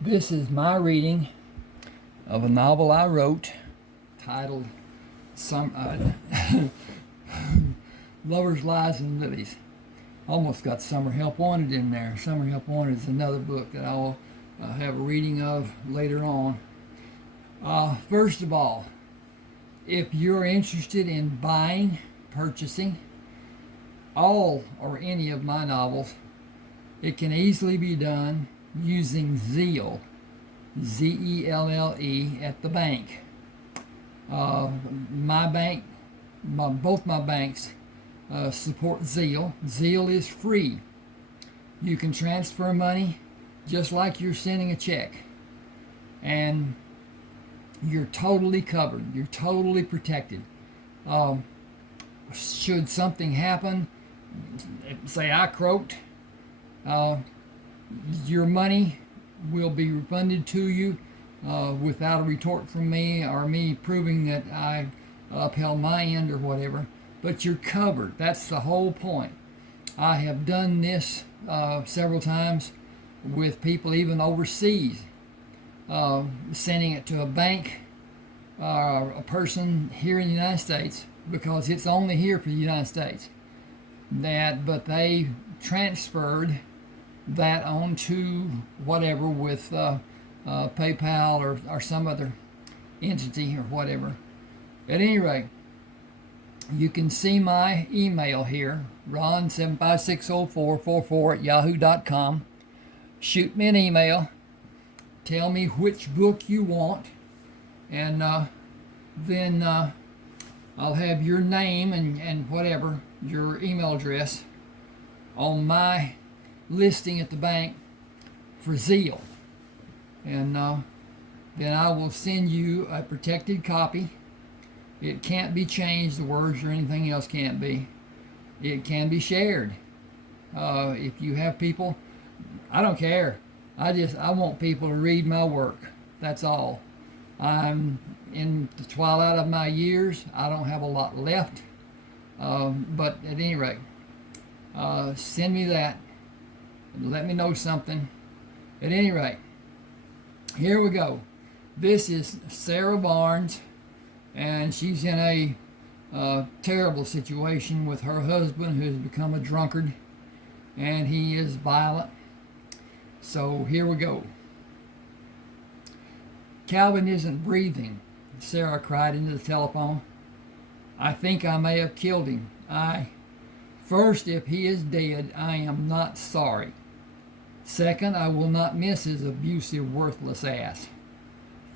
This is my reading of a novel I wrote titled Lovers Lies and Lilies. Almost got Summer Help Wanted in there. Summer Help Wanted is another book that I'll have a reading of later on. First of all, if you're interested in buying, purchasing all or any of my novels, it can easily be done using Zelle, Zelle, at the bank. Both my banks support Zelle. Zelle is free. You can transfer money just like you're sending a check, and you're totally covered. You're totally protected. Should something happen, say I croaked, your money will be refunded to you without a retort from me or me proving that I upheld my end or whatever. But you're covered. That's the whole point. I have done this several times with people even overseas, sending it to a bank or a person here in the United States, because it's only here for the United States. But they transferred that onto whatever with PayPal or some other entity or whatever. At any rate, you can see my email here, ron7560444@yahoo.com. Shoot me an email. Tell me which book you want, and then I'll have your name and whatever, your email address, on my listing at the bank for Zelle. And then I will send you a protected copy. It can't be changed, the words or anything else can't be. It can be shared. If you have people, I don't care. I want people to read my work. That's all. I'm in the twilight of my years. I don't have a lot left. But at any rate, send me that. Let me know something. At any rate, here we go. This is Sarah Barnes, and she's in a terrible situation with her husband, who has become a drunkard, and he is violent. So here we go. "Calvin isn't breathing," Sarah cried into the telephone. "I think I may have killed him. First, if he is dead, I am not sorry. Second, I will not miss his abusive, worthless ass.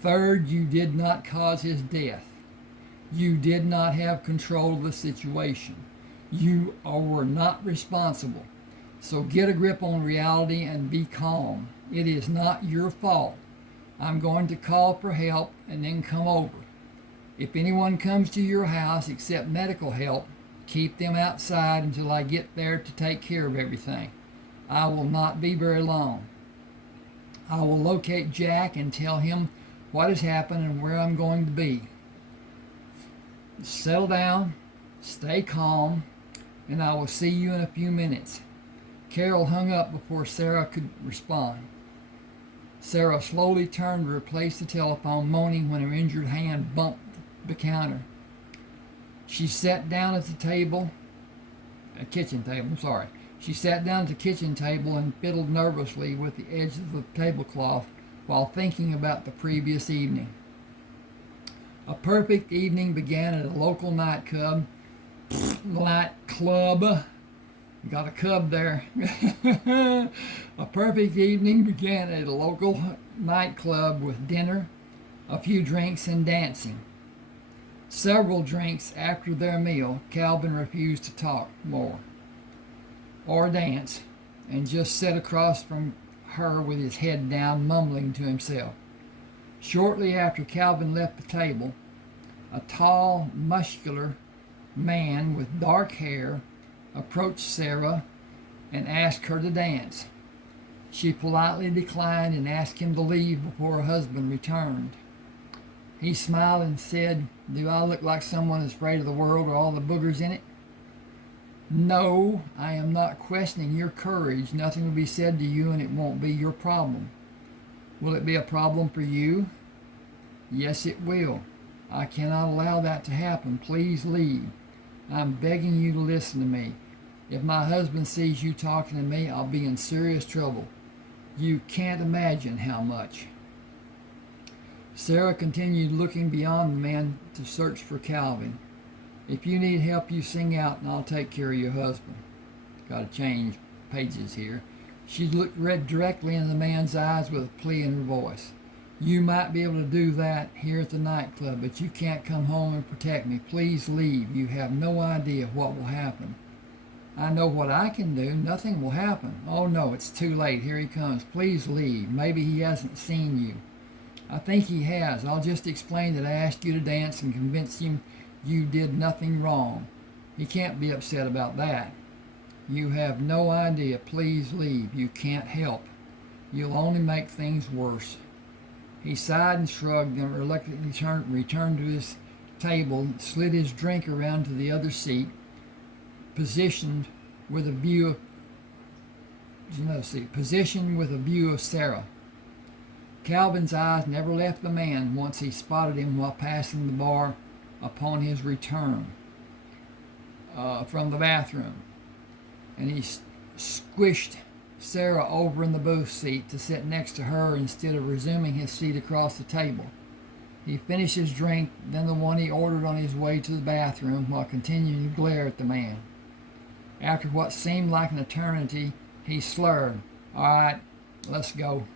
Third, you did not cause his death. You did not have control of the situation. You were not responsible. So get a grip on reality and be calm. It is not your fault. I'm going to call for help and then come over. If anyone comes to your house except medical help, keep them outside until I get there to take care of everything. I will not be very long. I will locate Jack and tell him what has happened and where I'm going to be. Settle down, stay calm, and I will see you in a few minutes." Carol hung up before Sarah could respond. Sarah slowly turned to replace the telephone, moaning when her injured hand bumped the counter. She sat down at the kitchen table. She sat down at the kitchen table and fiddled nervously with the edge of the tablecloth while thinking about the previous evening. A perfect evening began at a local nightclub. Got a cub there. A perfect evening began at a local nightclub with dinner, a few drinks, and dancing. Several drinks after their meal, Calvin refused to talk more or dance, and just sat across from her with his head down, mumbling to himself. Shortly after Calvin left the table, a tall, muscular man with dark hair approached Sarah and asked her to dance. She politely declined and asked him to leave before her husband returned. He smiled and said, "Do I look like someone that's afraid of the world or all the boogers in it?" "No, I am not questioning your courage. Nothing will be said to you and it won't be your problem. Will it be a problem for you? Yes, it will. I cannot allow that to happen. Please leave. I'm begging you to listen to me. If my husband sees you talking to me, I'll be in serious trouble. You can't imagine how much. Sarah continued looking beyond the man to search for Calvin. If you need help, you sing out and I'll take care of your husband. Got to change pages here. She read directly in the man's eyes with a plea in her voice. You might be able to do that here at the nightclub, but you can't come home and protect me. Please leave. You have no idea what will happen. I know what I can do. Nothing will happen. Oh no, it's too late. Here he comes. Please leave. Maybe he hasn't seen you. I think he has. I'll just explain that I asked you to dance and convince him you did nothing wrong. He can't be upset about that. You have no idea. Please leave. You can't help. You'll only make things worse. He sighed and shrugged and reluctantly returned to his table, slid his drink around to the other seat, positioned with a view of Sarah. Calvin's eyes never left the man once he spotted him while passing the bar upon his return from the bathroom, and he squished Sarah over in the booth seat to sit next to her instead of resuming his seat across the table. He finished his drink, then the one he ordered on his way to the bathroom, while continuing to glare at the man. After what seemed like an eternity, he slurred, "All right, let's go."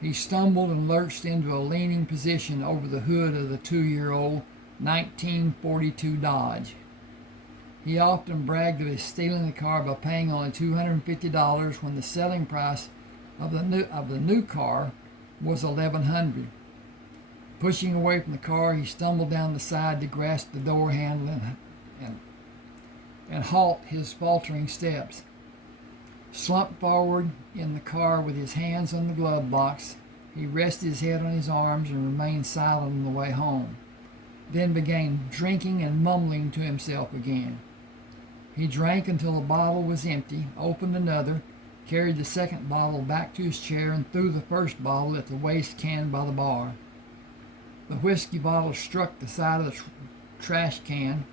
He stumbled and lurched into a leaning position over the hood of the 2-year-old 1942 Dodge. He often bragged of his stealing the car by paying only $250 when the selling price of the new car was $1,100. Pushing away from the car, he stumbled down the side to grasp the door handle and halt his faltering steps. Slumped forward in the car with his hands on the glove box, he rested his head on his arms and remained silent on the way home, then began drinking and mumbling to himself again. He drank until the bottle was empty, opened another, carried the second bottle back to his chair, and threw the first bottle at the waste can by the bar. The whiskey bottle struck the side of the trash can.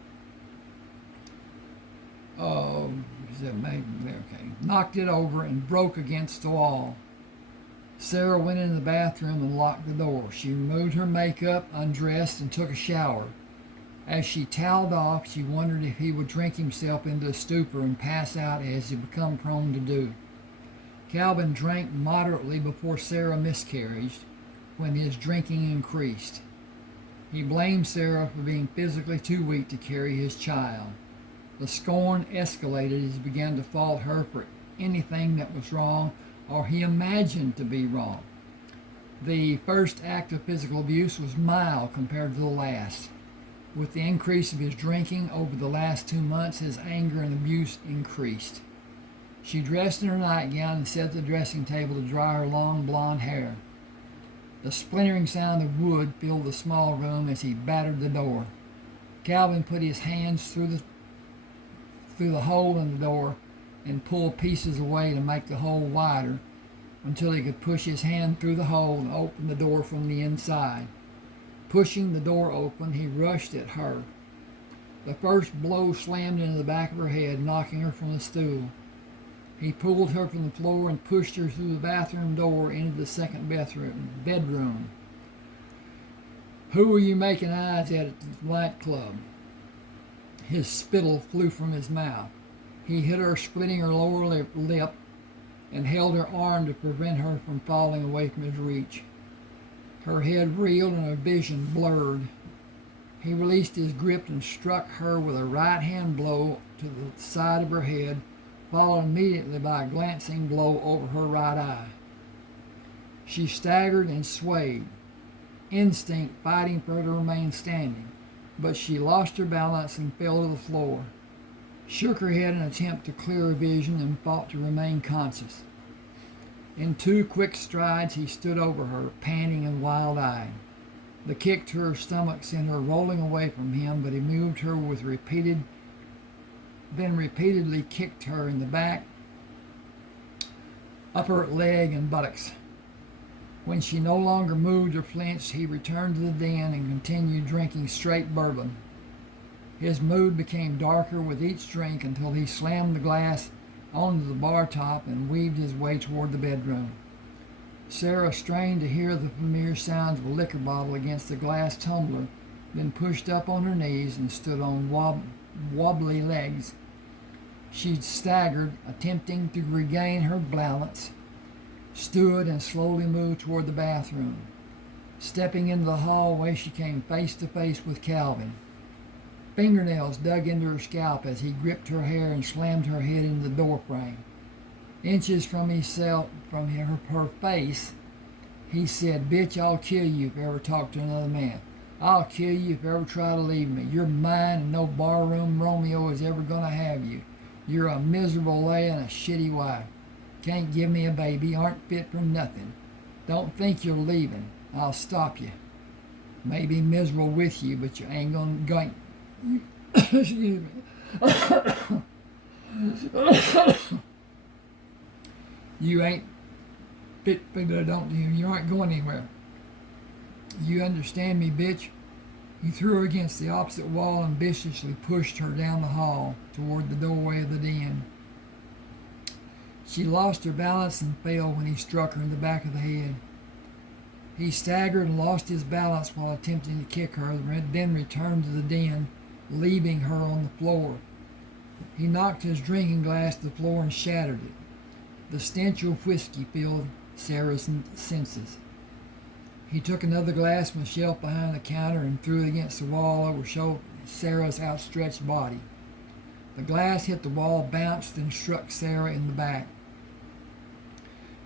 Knocked it over and broke against the wall. Sarah went into the bathroom and locked the door. She removed her makeup, undressed, and took a shower. As she toweled off, she wondered if he would drink himself into a stupor and pass out as he become prone to do. Calvin drank moderately before Sarah miscarried, when his drinking increased. He blamed Sarah for being physically too weak to carry his child. The scorn escalated as he began to fault her for anything that was wrong or he imagined to be wrong. The first act of physical abuse was mild compared to the last. With the increase of his drinking over the last 2 months, his anger and abuse increased. She dressed in her nightgown and sat at the dressing table to dry her long blonde hair. The splintering sound of wood filled the small room as he battered the door. Calvin put his hands through the hole in the door and pulled pieces away to make the hole wider until he could push his hand through the hole and open the door from the inside. Pushing the door open, he rushed at her. The first blow slammed into the back of her head, knocking her from the stool. He pulled her from the floor and pushed her through the bathroom door into the second bedroom. "Who were you making eyes at the nightclub?" His spittle flew from his mouth. He hit her, splitting her lower lip, and held her arm to prevent her from falling away from his reach. Her head reeled and her vision blurred. He released his grip and struck her with a right-hand blow to the side of her head, followed immediately by a glancing blow over her right eye. She staggered and swayed, instinct fighting for her to remain standing, but she lost her balance and fell to the floor, shook her head in an attempt to clear her vision, and fought to remain conscious. In 2 quick strides, he stood over her, panting and wild-eyed. The kick to her stomach sent her rolling away from him, but he moved her with repeatedly kicked her in the back, upper leg, and buttocks. When she no longer moved or flinched, he returned to the den and continued drinking straight bourbon. His mood became darker with each drink until he slammed the glass onto the bar top and weaved his way toward the bedroom. Sarah strained to hear the familiar sounds of a liquor bottle against the glass tumbler, then pushed up on her knees and stood on wobbly legs. She staggered, attempting to regain her balance, stood and slowly moved toward the bathroom. Stepping into the hallway, she came face to face with Calvin. Fingernails dug into her scalp as he gripped her hair and slammed her head into the doorframe. Inches from her face, he said, "Bitch, I'll kill you if you ever talk to another man. I'll kill you if you ever try to leave me. You're mine and no barroom Romeo is ever gonna have you. You're a miserable lay and a shitty wife. Can't give me a baby, aren't fit for nothing. Don't think you're leaving. I'll stop you. Maybe miserable with you, but you ain't gonna excuse me. You ain't fit for you aren't going anywhere. You understand me, bitch?" He threw her against the opposite wall and viciously pushed her down the hall toward the doorway of the den. She lost her balance and fell when he struck her in the back of the head. He staggered and lost his balance while attempting to kick her, then returned to the den, leaving her on the floor. He knocked his drinking glass to the floor and shattered it. The stench of whiskey filled Sarah's senses. He took another glass from a shelf behind the counter and threw it against the wall over Sarah's outstretched body. The glass hit the wall, bounced, and struck Sarah in the back.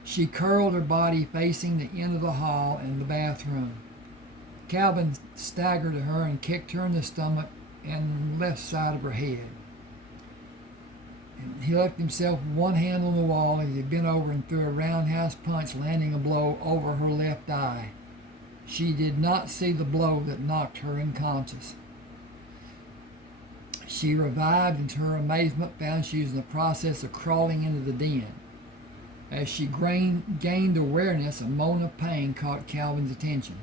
She curled her body facing the end of the hall and the bathroom. Calvin staggered to her and kicked her in the stomach and left side of her head. And he left himself with one hand on the wall as he bent over and threw a roundhouse punch, landing a blow over her left eye. She did not see the blow that knocked her unconscious. She revived and to her amazement found she was in the process of crawling into the den. As she gained awareness, a moan of pain caught Calvin's attention.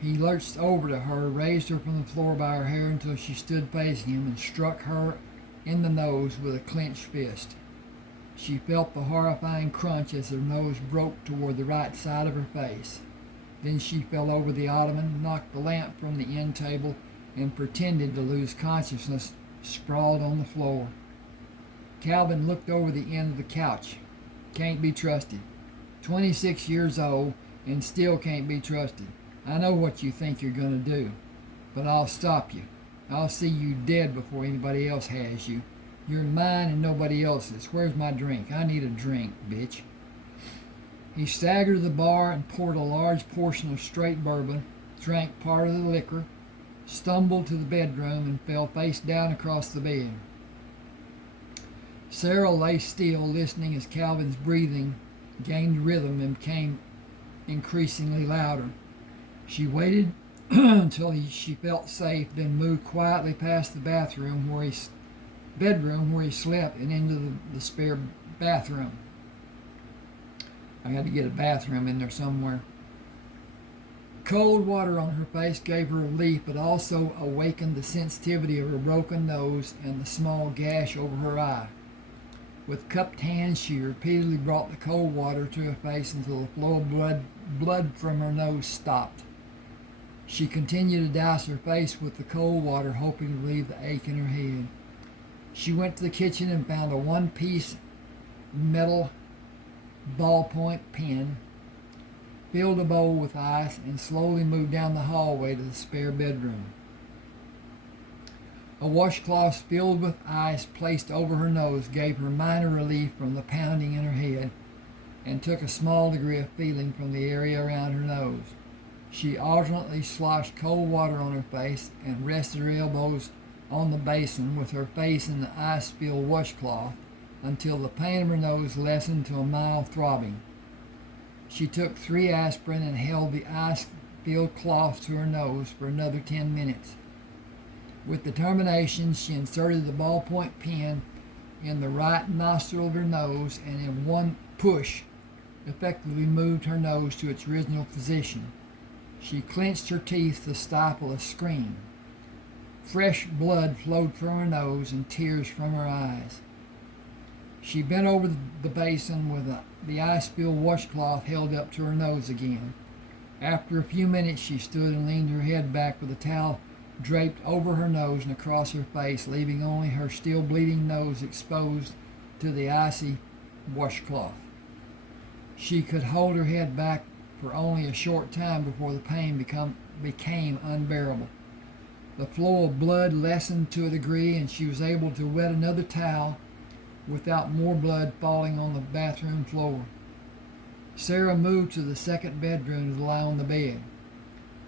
He lurched over to her, raised her from the floor by her hair until she stood facing him, and struck her in the nose with a clenched fist. She felt the horrifying crunch as her nose broke toward the right side of her face. Then she fell over the ottoman, knocked the lamp from the end table, and pretended to lose consciousness, sprawled on the floor. Calvin looked over the end of the couch. Can't be trusted. 26 years old and still can't be trusted. I know what you think you're going to do, but I'll stop you. I'll see you dead before anybody else has you. You're mine and nobody else's. Where's my drink? I need a drink, bitch. He staggered to the bar and poured a large portion of straight bourbon, drank part of the liquor, stumbled to the bedroom, and fell face down across the bed. Sarah lay still, listening as Calvin's breathing gained rhythm and became increasingly louder. She waited until she felt safe, then moved quietly past the bedroom where he slept and into the spare bathroom. I had to get a bathroom in there somewhere. Cold water on her face gave her relief, but also awakened the sensitivity of her broken nose and the small gash over her eye. With cupped hands, she repeatedly brought the cold water to her face until the flow of blood from her nose stopped. She continued to douse her face with the cold water, hoping to relieve the ache in her head. She went to the kitchen and found a one-piece metal ballpoint pen, filled a bowl with ice, and slowly moved down the hallway to the spare bedroom. A washcloth filled with ice placed over her nose gave her minor relief from the pounding in her head and took a small degree of feeling from the area around her nose. She alternately sloshed cold water on her face and rested her elbows on the basin with her face in the ice-filled washcloth until the pain of her nose lessened to a mild throbbing. She took 3 aspirin and held the ice-filled cloth to her nose for another 10 minutes. With determination, she inserted the ballpoint pen in the right nostril of her nose and in one push effectively moved her nose to its original position. She clenched her teeth to stifle a scream. Fresh blood flowed from her nose and tears from her eyes. She bent over the basin with the ice-filled washcloth held up to her nose again. After a few minutes, she stood and leaned her head back with a towel draped over her nose and across her face, leaving only her still bleeding nose exposed to the icy washcloth. She could hold her head back for only a short time before the pain became unbearable. The flow of blood lessened to a degree, and she was able to wet another towel without more blood falling on the bathroom floor. Sarah moved to the second bedroom to lie on the bed.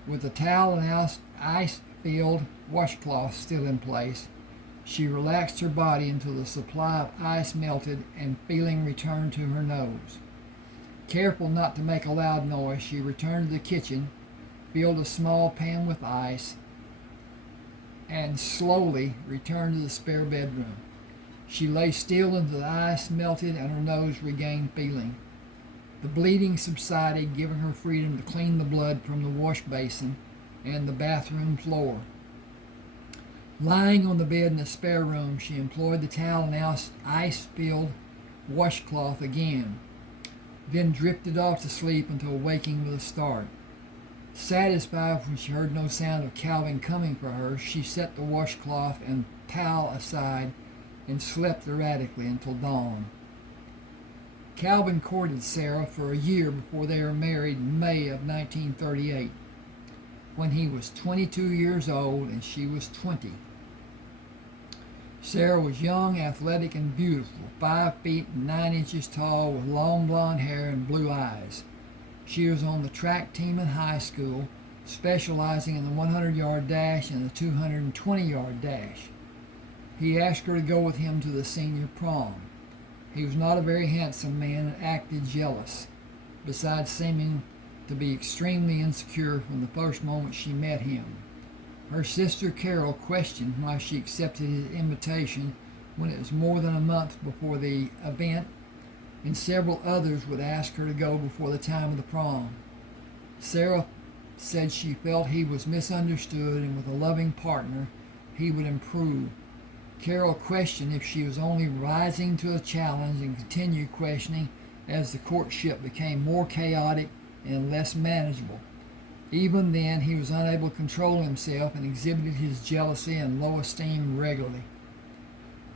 With the towel and ice-filled washcloth still in place, she relaxed her body until the supply of ice melted and feeling returned to her nose. Careful not to make a loud noise, she returned to the kitchen, filled a small pan with ice, and slowly returned to the spare bedroom. She lay still until the ice melted and her nose regained feeling. The bleeding subsided, giving her freedom to clean the blood from the wash basin and the bathroom floor. Lying on the bed in the spare room, she employed the towel and ice-filled washcloth again, then drifted off to sleep until waking with a start. Satisfied when she heard no sound of Calvin coming for her, she set the washcloth and towel aside and slept erratically until dawn. Calvin courted Sarah for a year before they were married in May of 1938, when he was 22 years old and she was 20. Sarah was young, athletic, and beautiful, 5 feet and 9 inches tall, with long blonde hair and blue eyes. She was on the track team in high school, specializing in the 100-yard dash and the 220-yard dash. He asked her to go with him to the senior prom. He was not a very handsome man and acted jealous, besides seeming to be extremely insecure from the first moment she met him. Her sister Carol questioned why she accepted his invitation when it was more than a month before the event, and several others would ask her to go before the time of the prom. Sarah said she felt he was misunderstood, and with a loving partner he would improve. Carol questioned if she was only rising to a challenge, and continued questioning as the courtship became more chaotic and less manageable. Even then, he was unable to control himself and exhibited his jealousy and low esteem regularly.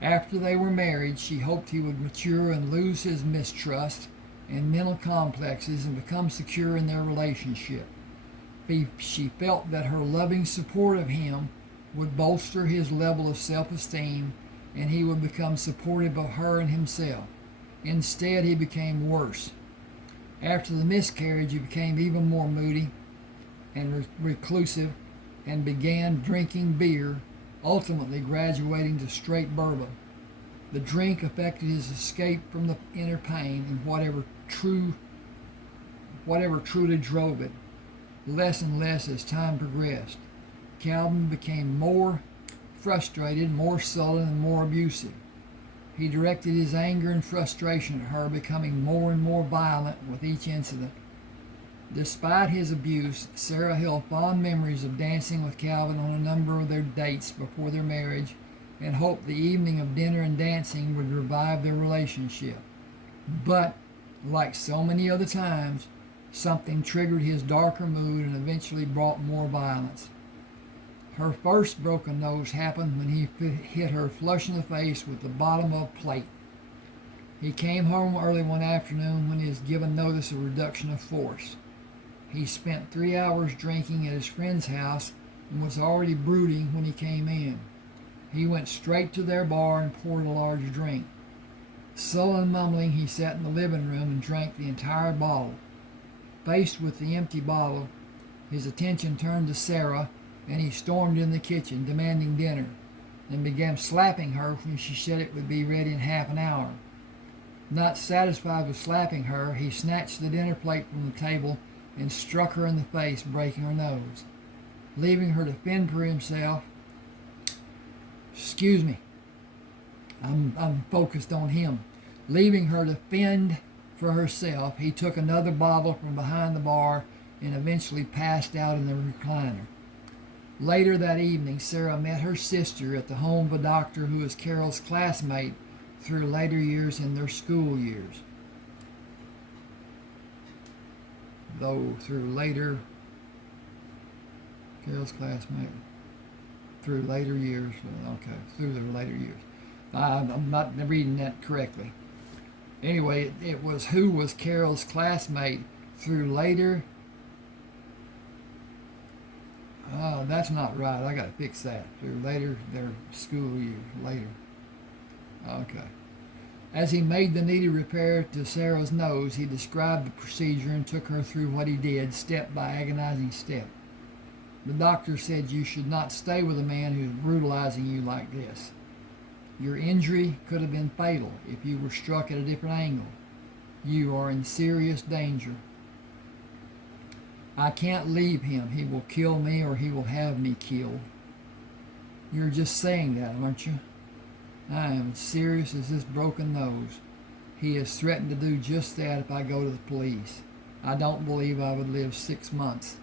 After they were married, she hoped he would mature and lose his mistrust and mental complexes and become secure in their relationship. She felt that her loving support of him would bolster his level of self-esteem, and he would become supportive of her and himself. Instead, he became worse. After the miscarriage, he became even more moody and reclusive and began drinking beer, ultimately graduating to straight bourbon. The drink affected his escape from the inner pain and whatever truly drove it, less and less as time progressed. Calvin became more frustrated, more sullen, and more abusive. He directed his anger and frustration at her, becoming more and more violent with each incident. Despite his abuse, Sarah held fond memories of dancing with Calvin on a number of their dates before their marriage, and hoped the evening of dinner and dancing would revive their relationship. But, like so many other times, something triggered his darker mood and eventually brought more violence. Her first broken nose happened when he hit her flush in the face with the bottom of a plate. He came home early one afternoon when he was given notice of reduction of force. He spent 3 hours drinking at his friend's house and was already brooding when he came in. He went straight to their bar and poured a large drink. Sullen mumbling, he sat in the living room and drank the entire bottle. Faced with the empty bottle, his attention turned to Sarah, and he stormed in the kitchen, demanding dinner, and began slapping her when she said it would be ready in half an hour. Not satisfied with slapping her, he snatched the dinner plate from the table and struck her in the face, breaking her nose. Leaving her to fend for himself, I'm focused on him. Leaving her to fend for herself, he took another bottle from behind the bar and eventually passed out in the recliner. Later that evening, Sarah met her sister at the home of a doctor who was Carol's classmate through later years in their school years. Carol's classmate through later years. Through their later years. I'm not reading that correctly. Anyway, it was who was Carol's classmate through later. That's not right. I got to fix that. Through later their school years. Later. Okay. As he made the needed repair to Sarah's nose, he described the procedure and took her through what he did, step by agonizing step. The doctor said you should not stay with a man who's brutalizing you like this. Your injury could have been fatal if you were struck at a different angle. You are in serious danger. I can't leave him. He will kill me or he will have me killed. You're just saying that, aren't you? I am as serious as this broken nose. He has threatened to do just that if I go to the police. I don't believe I would live 6 months.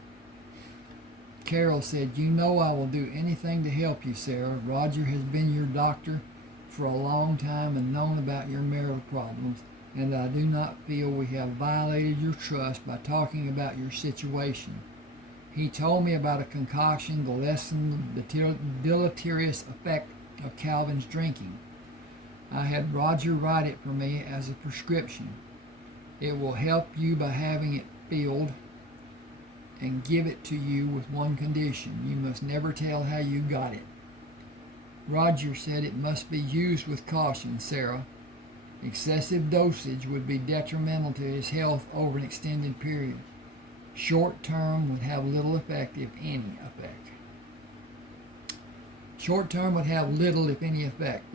Carol said, you know I will do anything to help you, Sarah. Roger has been your doctor for a long time and known about your marital problems, and I do not feel we have violated your trust by talking about your situation. He told me about a concoction to lessen the deleterious effect of Calvin's drinking. I had Roger write it for me as a prescription. It will help you by having it filled and give it to you with one condition. You must never tell how you got it. Roger said it must be used with caution, Sarah. Excessive dosage would be detrimental to his health over an extended period. Short term would have little effect, if any effect. Short term would have little, if any effect.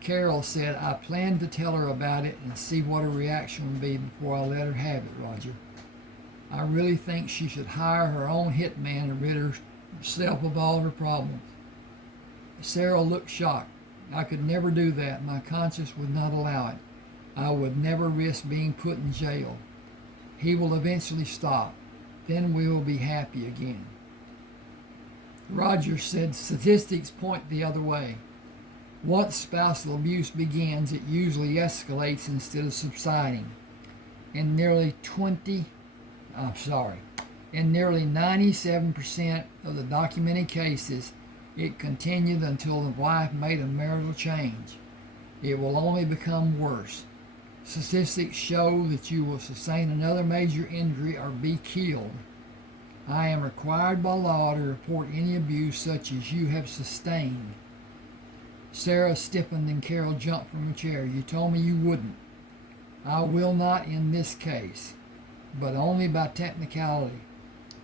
Carol said, I plan to tell her about it and see what her reaction would be before I let her have it, Roger. I really think she should hire her own hitman and rid herself of all her problems. Sarah looked shocked. I could never do that. My conscience would not allow it. I would never risk being put in jail. He will eventually stop. Then we will be happy again. Roger said statistics point the other way. Once spousal abuse begins, it usually escalates instead of subsiding. In nearly 97% of the documented cases, it continued until the wife made a marital change. It will only become worse. Statistics show that you will sustain another major injury or be killed. I am required by law to report any abuse such as you have sustained. Sarah stiffened and Carol jumped from her chair. You told me you wouldn't. I will not in this case, but only by technicality.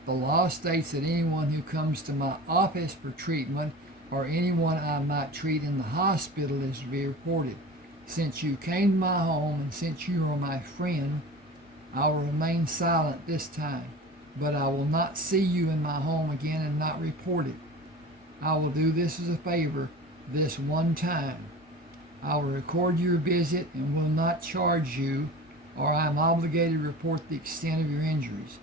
The law states that anyone who comes to my office for treatment or anyone I might treat in the hospital is to be reported. Since you came to my home and since you are my friend, I will remain silent this time, but I will not see you in my home again and not report it. I will do this as a favor this one time. I will record your visit and will not charge you, or I am obligated to report the extent of your injuries.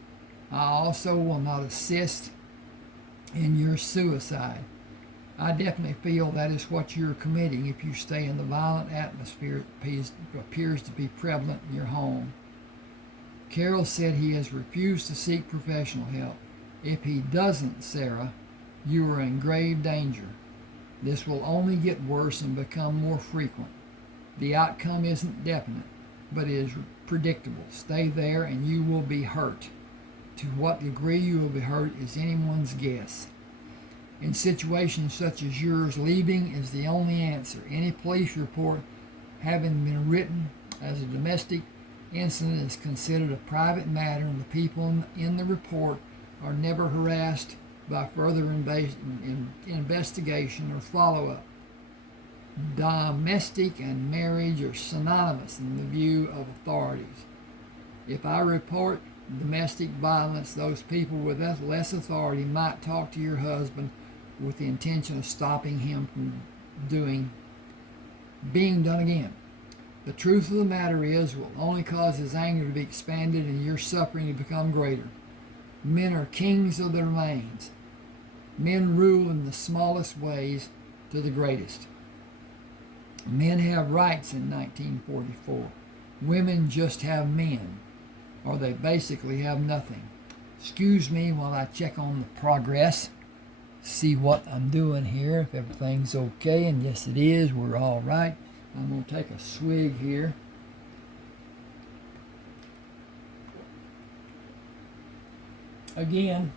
I also will not assist in your suicide. I definitely feel that is what you are committing if you stay in the violent atmosphere that appears to be prevalent in your home. Carol said he has refused to seek professional help. If he doesn't, Sarah, you are in grave danger. This will only get worse and become more frequent. The outcome isn't definite, but it is predictable. Stay there and you will be hurt. To what degree you will be hurt is anyone's guess. In situations such as yours, leaving is the only answer. Any police report having been written as a domestic incident is considered a private matter, and the people in the report are never harassed by further investigation or follow-up. Domestic and marriage are synonymous in the view of authorities. If I report domestic violence, those people with less authority might talk to your husband with the intention of stopping him from being done again. The truth of the matter is, it will only cause his anger to be expanded and your suffering to become greater. Men are kings of their lanes. Men rule in the smallest ways to the greatest. Men have rights in 1944. Women just have men, or they basically have nothing. Excuse me while I check on the progress, see what I'm doing here, if everything's okay, and yes it is, we're all right. I'm going to take a swig here. Again,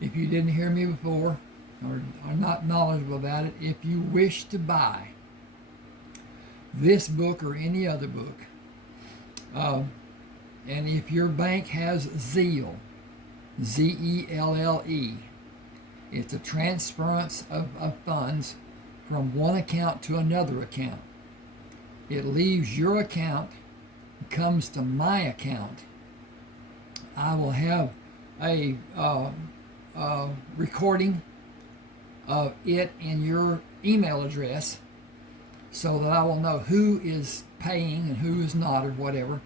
if you didn't hear me before or are not knowledgeable about it, if you wish to buy this book or any other book, and if your bank has Zelle, Z-E-L-L-E, it's a transference of funds from one account to another account. It leaves your account, comes to my account. I will have a recording of it in your email address so that I will know who is paying and who is not or whatever.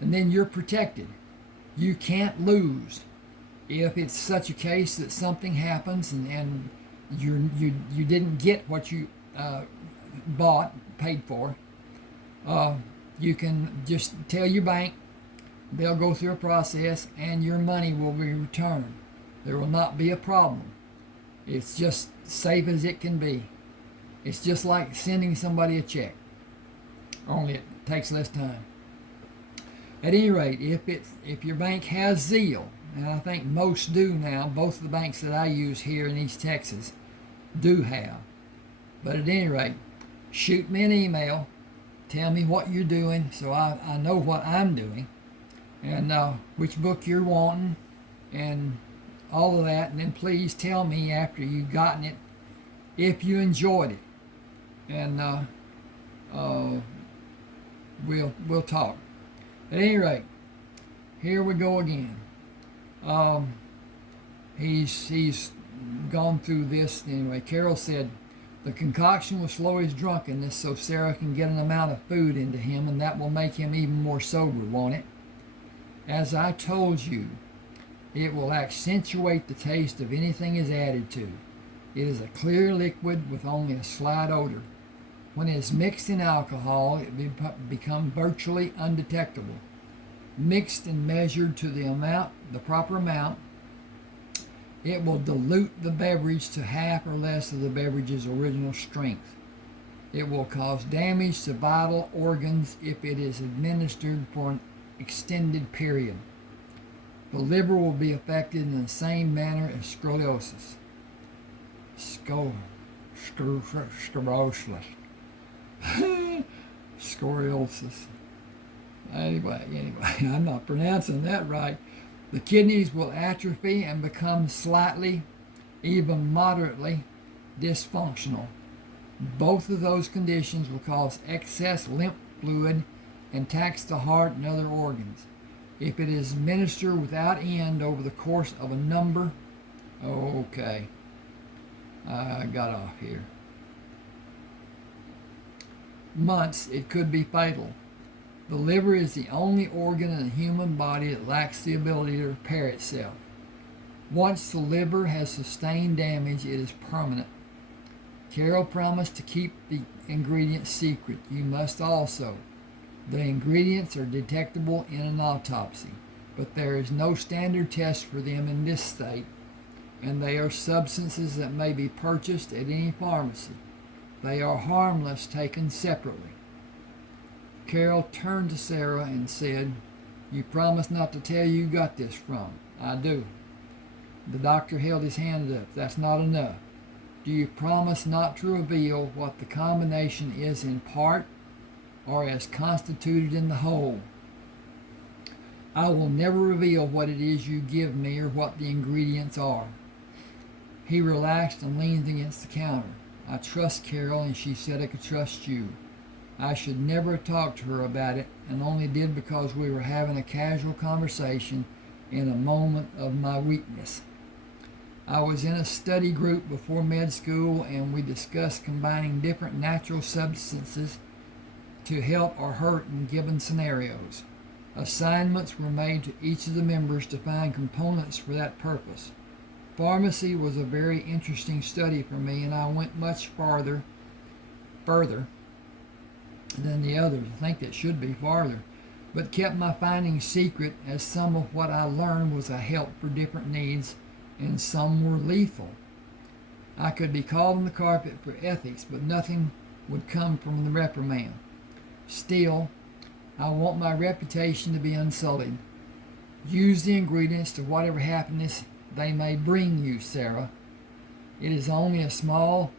And then you're protected. You can't lose. If it's such a case that something happens and you didn't get what you bought, paid for, you can just tell your bank. They'll go through a process and your money will be returned. There will not be a problem. It's just safe as it can be. It's just like sending somebody a check, only it takes less time. At any rate, if your bank has Zelle, and I think most do now, both of the banks that I use here in East Texas do have. But at any rate, shoot me an email, tell me what you're doing so I know what I'm doing, and which book you're wanting, and all of that. And then please tell me after you've gotten it if you enjoyed it, and we'll talk. At any rate, here we go again. He's gone through this anyway. Carol said the concoction will slow his drunkenness so Sarah can get an amount of food into him, and that will make him even more sober, won't it? As I told you, it will accentuate the taste of anything is added to. It is a clear liquid with only a slight odor. When it is mixed in alcohol, it becomes virtually undetectable. Mixed and measured to the proper amount, it will dilute the beverage to half or less of the beverage's original strength. It will cause damage to vital organs if it is administered for an extended period. The liver will be affected in the same manner as scoliosis. Scoliosis. Anyway, I'm not pronouncing that right. The kidneys will atrophy and become slightly, even moderately, dysfunctional. Both of those conditions will cause excess lymph fluid and tax the heart and other organs. If it is administered without end over the course of a number, okay, I got off here, months, it could be fatal. The liver is the only organ in the human body that lacks the ability to repair itself. Once the liver has sustained damage, it is permanent. Carol promised to keep the ingredients secret. You must also. The ingredients are detectable in an autopsy, but there is no standard test for them in this state, and they are substances that may be purchased at any pharmacy. They are harmless taken separately. Carol turned to Sarah and said, "You promised not to tell you got this from." "I do." The doctor held his hand up. "That's not enough. Do you promise not to reveal what the combination is in part or as constituted in the whole?" "I will never reveal what it is you give me or what the ingredients are." He relaxed and leaned against the counter. "I trust Carol, and she said I could trust you. I should never have talked to her about it, and only did because we were having a casual conversation in a moment of my weakness. I was in a study group before med school, and we discussed combining different natural substances to help or hurt in given scenarios. Assignments were made to each of the members to find components for that purpose. Pharmacy was a very interesting study for me, and I went much further than the others. I think it should be farther, but kept my findings secret, as some of what I learned was a help for different needs, and some were lethal. I could be called on the carpet for ethics, but nothing would come from the reprimand. Still, I want my reputation to be unsullied. Use the ingredients to whatever happiness they may bring you, Sarah. It is only a small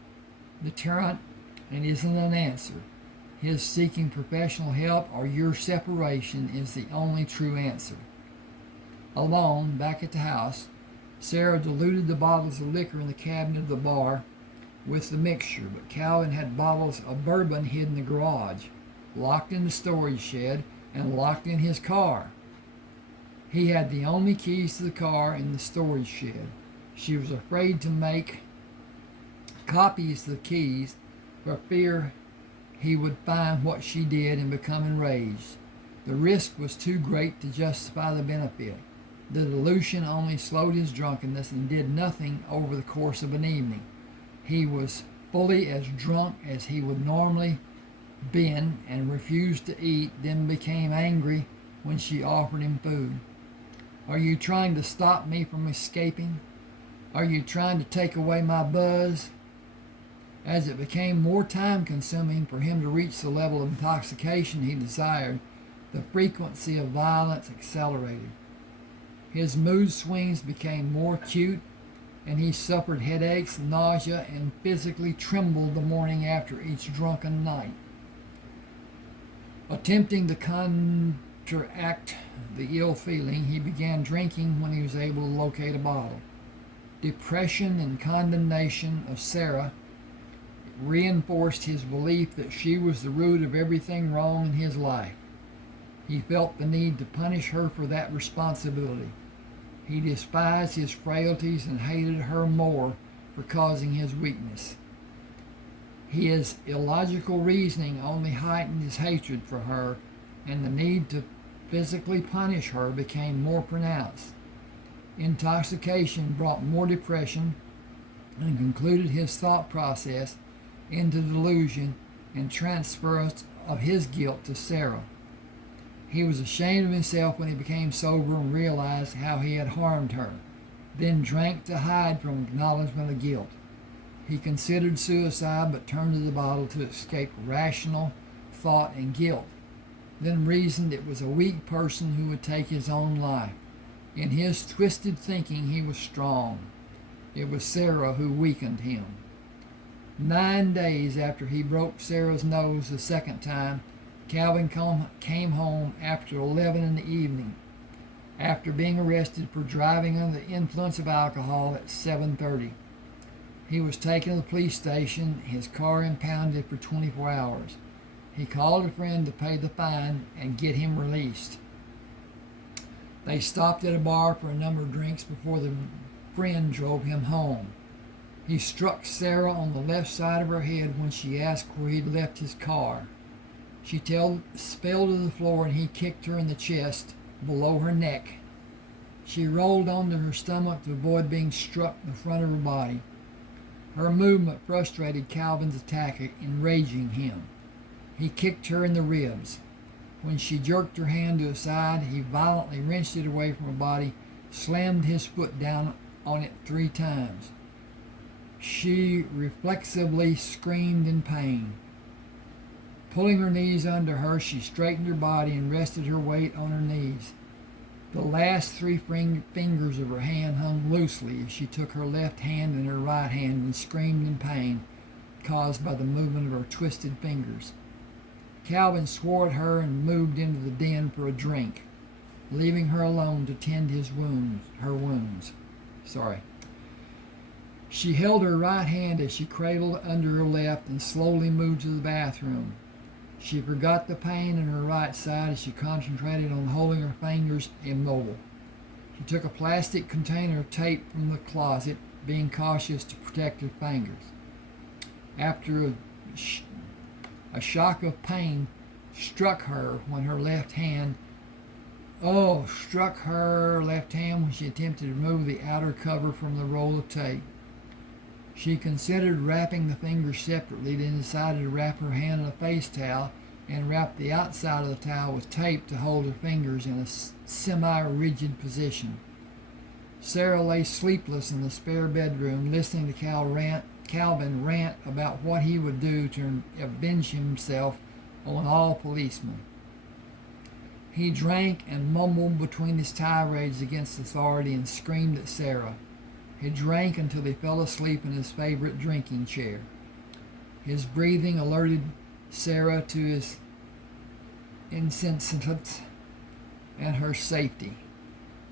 deterrent and isn't an answer. His seeking professional help or your separation is the only true answer. Alone, back at the house, Sarah diluted the bottles of liquor in the cabinet of the bar with the mixture, but Calvin had bottles of bourbon hid in the garage, locked in the storage shed, and locked in his car. He had the only keys to the car in the storage shed. She was afraid to make copies of the keys for fear he would find what she did and become enraged. The risk was too great to justify the benefit. The dilution only slowed his drunkenness and did nothing over the course of an evening. He was fully as drunk as he would normally been and refused to eat, then became angry when she offered him food. Are you trying to stop me from escaping? Are you trying to take away my buzz? As it became more time-consuming for him to reach the level of intoxication he desired, the frequency of violence accelerated. His mood swings became more acute, and he suffered headaches, nausea, and physically trembled the morning after each drunken night. Attempting to counteract the ill feeling, he began drinking when he was able to locate a bottle. Depression and condemnation of Sarah reinforced his belief that she was the root of everything wrong in his life. He felt the need to punish her for that responsibility. He despised his frailties and hated her more for causing his weakness. His illogical reasoning only heightened his hatred for her, and the need to physically punish her became more pronounced. Intoxication brought more depression and concluded his thought process into delusion and transference of his guilt to Sarah. He was ashamed of himself when he became sober and realized how he had harmed her, then drank to hide from acknowledgement of guilt. He considered suicide but turned to the bottle to escape rational thought and guilt, then reasoned it was a weak person who would take his own life. In his twisted thinking, he was strong. It was Sarah who weakened him. 9 days after he broke Sarah's nose the second time, Calvin came home after 11 in the evening, after being arrested for driving under the influence of alcohol at 7:30. He was taken to the police station, his car impounded for 24 hours. He called a friend to pay the fine and get him released. They stopped at a bar for a number of drinks before the friend drove him home. He struck Sarah on the left side of her head when she asked where he'd left his car. She fell to the floor and he kicked her in the chest below her neck. She rolled onto her stomach to avoid being struck in the front of her body. Her movement frustrated Calvin's attack, enraging him. He kicked her in the ribs. When she jerked her hand to his side, he violently wrenched it away from her body, slammed his foot down on it 3 times. She reflexively screamed in pain. Pulling her knees under her, she straightened her body and rested her weight on her knees. The last 3 fingers of her hand hung loosely as she took her left hand in her right hand and screamed in pain caused by the movement of her twisted fingers. Calvin swore at her and moved into the den for a drink, leaving her alone to tend her wounds. She held her right hand as she cradled under her left and slowly moved to the bathroom. She forgot the pain in her right side as she concentrated on holding her fingers immobile. She took a plastic container of tape from the closet, being cautious to protect her fingers. After a shock of pain struck her left hand when she attempted to remove the outer cover from the roll of tape. She considered wrapping the fingers separately, then decided to wrap her hand in a face towel and wrap the outside of the towel with tape to hold her fingers in a semi-rigid position. Sarah lay sleepless in the spare bedroom, listening to Calvin rant about what he would do to avenge himself on all policemen. He drank and mumbled between his tirades against authority and screamed at Sarah. He drank until he fell asleep in his favorite drinking chair. His breathing alerted Sarah to his insensitiveness and her safety.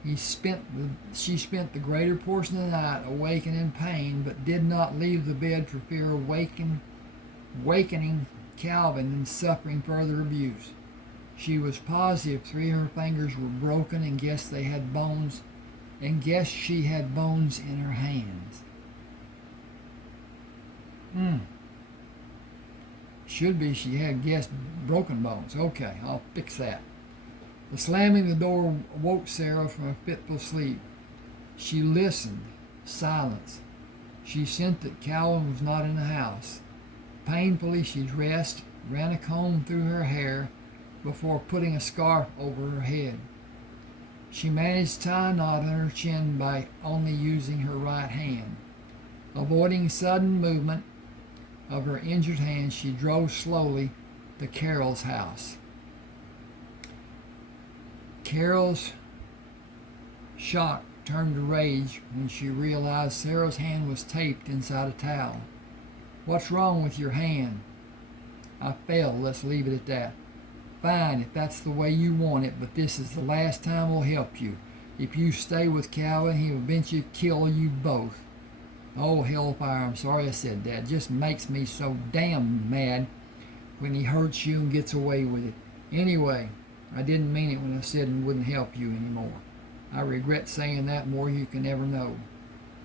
She spent the greater portion of the night awake and in pain, but did not leave the bed for fear of wakening Calvin and suffering further abuse. She was positive 3 of her fingers were broken and guessed she had bones in her hands. Should be she had guessed broken bones. Okay, I'll fix that. The slamming of the door woke Sarah from a fitful sleep. She listened. Silence. She sensed that Calvin was not in the house. Painfully she dressed, ran a comb through her hair before putting a scarf over her head. She managed to tie a knot on her chin by only using her right hand. Avoiding sudden movement of her injured hand, she drove slowly to Carol's house. Carol's shock turned to rage when she realized Sarah's hand was taped inside a towel. "What's wrong with your hand?" "I fell. Let's leave it at that." "Fine, if that's the way you want it, but this is the last time we'll help you. If you stay with Calvin, he'll eventually kill you both." "Oh, hellfire, I'm sorry I said that. It just makes me so damn mad when he hurts you and gets away with it. Anyway, I didn't mean it when I said it wouldn't help you anymore. I regret saying that more than you can ever know.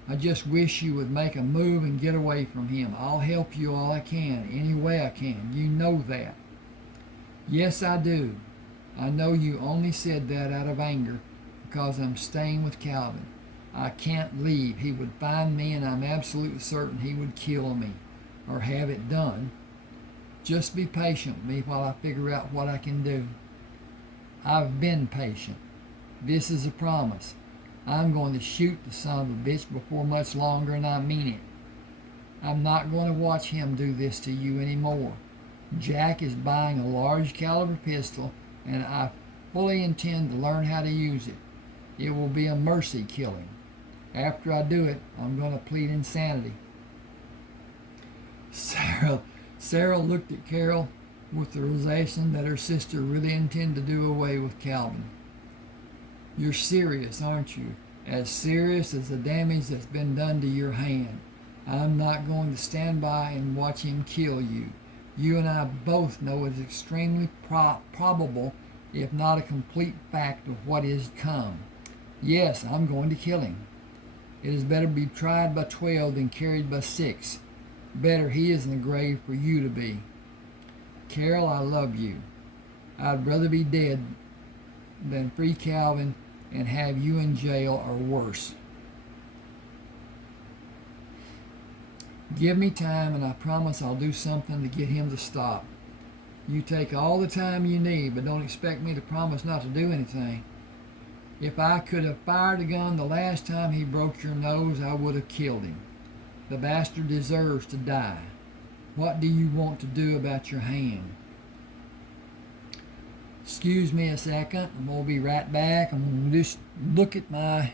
I just wish you would make a move and get away from him. I'll help you all I can, any way I can. You know that." "Yes, I do. I know you only said that out of anger because I'm staying with Calvin. I can't leave. He would find me, and I'm absolutely certain he would kill me or have it done. Just be patient with me while I figure out what I can do." "I've been patient. This is a promise. I'm going to shoot the son of a bitch before much longer, and I mean it. I'm not going to watch him do this to you anymore. Jack is buying a large caliber pistol, and I fully intend to learn how to use it. It will be a mercy killing. After I do it, I'm going to plead insanity." Sarah looked at Carol with the realization that her sister really intended to do away with Calvin. "You're serious, aren't you? As serious as the damage that's been done to your hand. I'm not going to stand by and watch him kill you. You and I both know it's extremely probable, if not a complete fact, of what is come. Yes, I'm going to kill him. It is better to be tried by 12 than carried by 6. Better he is in the grave for you to be. Carol, I love you. I'd rather be dead than free Calvin and have you in jail or worse. Give me time and I promise I'll do something to get him to stop. You take all the time you need, but don't expect me to promise not to do anything. If I could have fired a gun the last time he broke your nose, I would have killed him. The bastard deserves to die. What do you want to do about your hand?" Excuse me a second. I'm going to be right back. I'm going to just look at my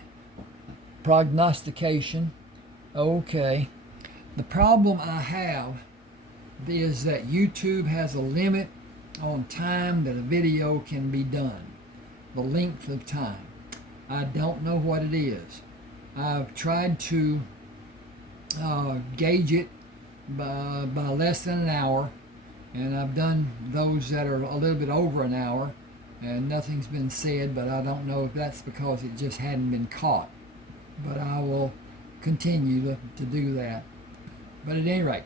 prognostication. Okay. The problem I have is that YouTube has a limit on time that a video can be done. The length of time. I don't know what it is. I've tried to gauge it by less than an hour, and I've done those that are a little bit over an hour, and nothing's been said, but I don't know if that's because it just hadn't been caught. But I will continue to do that. But at any rate,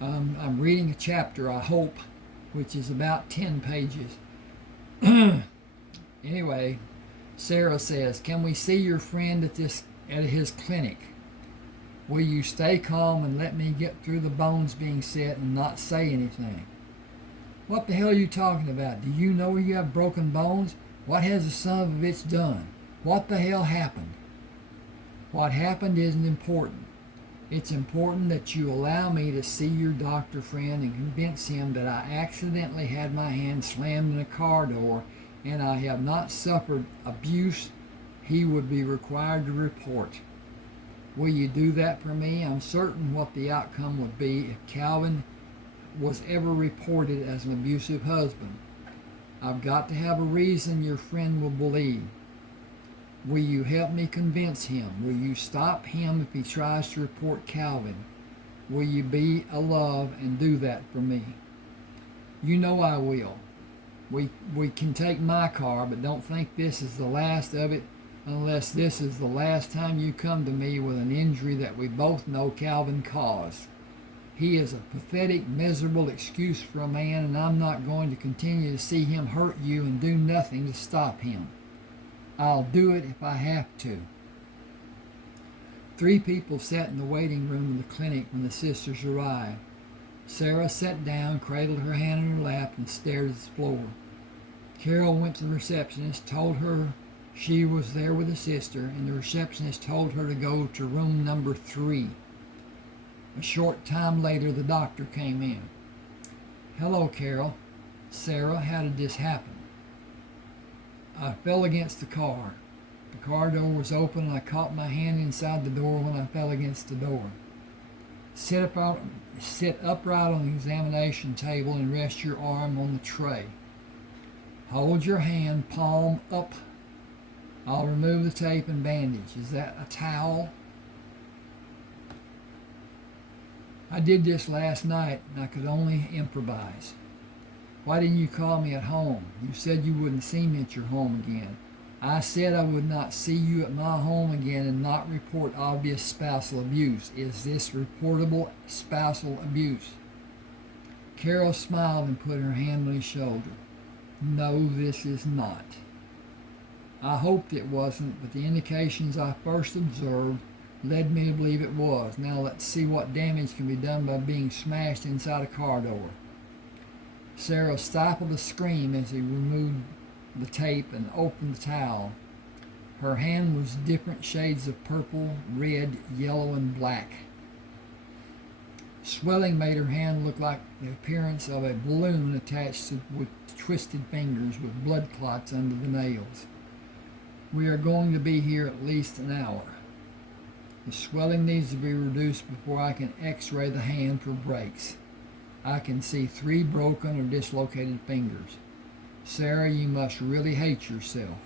I'm reading a chapter, I hope, which is about 10 pages. Anyway, Sarah says, "Can we see your friend at his clinic? Will you stay calm and let me get through the bones being set and not say anything?" What the hell are you talking about? Do you know you have broken bones? What has the son of a bitch done? What the hell happened? What happened isn't important. It's important that you allow me to see your doctor friend and convince him that I accidentally had my hand slammed in a car door and I have not suffered abuse he would be required to report. Will you do that for me? I'm certain what the outcome would be if Calvin was ever reported as an abusive husband. I've got to have a reason your friend will believe. Will you help me convince him? Will you stop him if he tries to report Calvin? Will you be a love and do that for me? You know I will. We can take my car, but don't think this is the last of it unless this is the last time you come to me with an injury that we both know Calvin caused. He is a pathetic, miserable excuse for a man, and I'm not going to continue to see him hurt you and do nothing to stop him. I'll do it if I have to. 3 people sat in the waiting room of the clinic when the sisters arrived. Sarah sat down, cradled her hand in her lap, and stared at the floor. Carol went to the receptionist, told her she was there with a sister, and the receptionist told her to go to room number 3. A short time later, the doctor came in. "Hello, Carol." "Sarah, how did this happen?" "I fell against the car. The car door was open and I caught my hand inside the door when I fell against the door." Sit upright on the examination table and rest your arm on the tray. Hold your hand palm up. I'll remove the tape and bandage. Is that a towel? "I did this last night and I could only improvise." "Why didn't you call me at home? You said you wouldn't see me at your home again." "I said I would not see you at my home again and not report obvious spousal abuse. Is this reportable spousal abuse?" Carol smiled and put her hand on his shoulder. "No, this is not." "I hoped it wasn't, but the indications I first observed led me to believe it was. Now let's see what damage can be done by being smashed inside a car door." Sarah stifled a scream as he removed the tape and opened the towel. Her hand was different shades of purple, red, yellow, and black. Swelling made her hand look like the appearance of a balloon attached with twisted fingers with blood clots under the nails. "We are going to be here at least an hour. The swelling needs to be reduced before I can x-ray the hand for breaks. I can see 3 broken or dislocated fingers. Sarah, you must really hate yourself.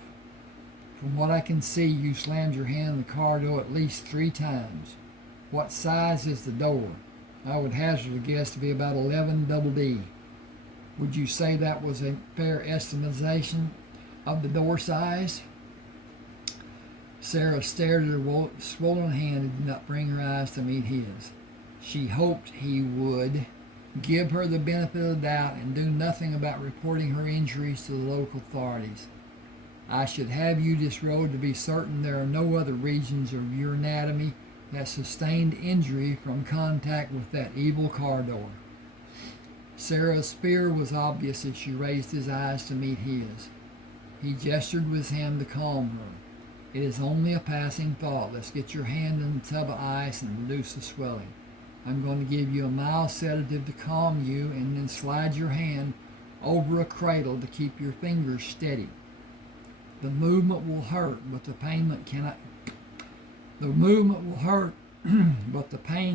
From what I can see, you slammed your hand in the car door at least 3 times. What size is the door?" "I would hazard a guess to be about 11 double D. "Would you say that was a fair estimation of the door size?" Sarah stared at her swollen hand and did not bring her eyes to meet his. She hoped he would give her the benefit of the doubt and do nothing about reporting her injuries to the local authorities. "I should have you disrobed to be certain there are no other regions of your anatomy that sustained injury from contact with that evil car door." Sarah's fear was obvious as she raised his eyes to meet his. He gestured with his hand to calm her. "It is only a passing thought. Let's get your hand in the tub of ice and reduce the swelling. I'm going to give you a mild sedative to calm you and then slide your hand over a cradle to keep your fingers steady. The movement will hurt, but the pain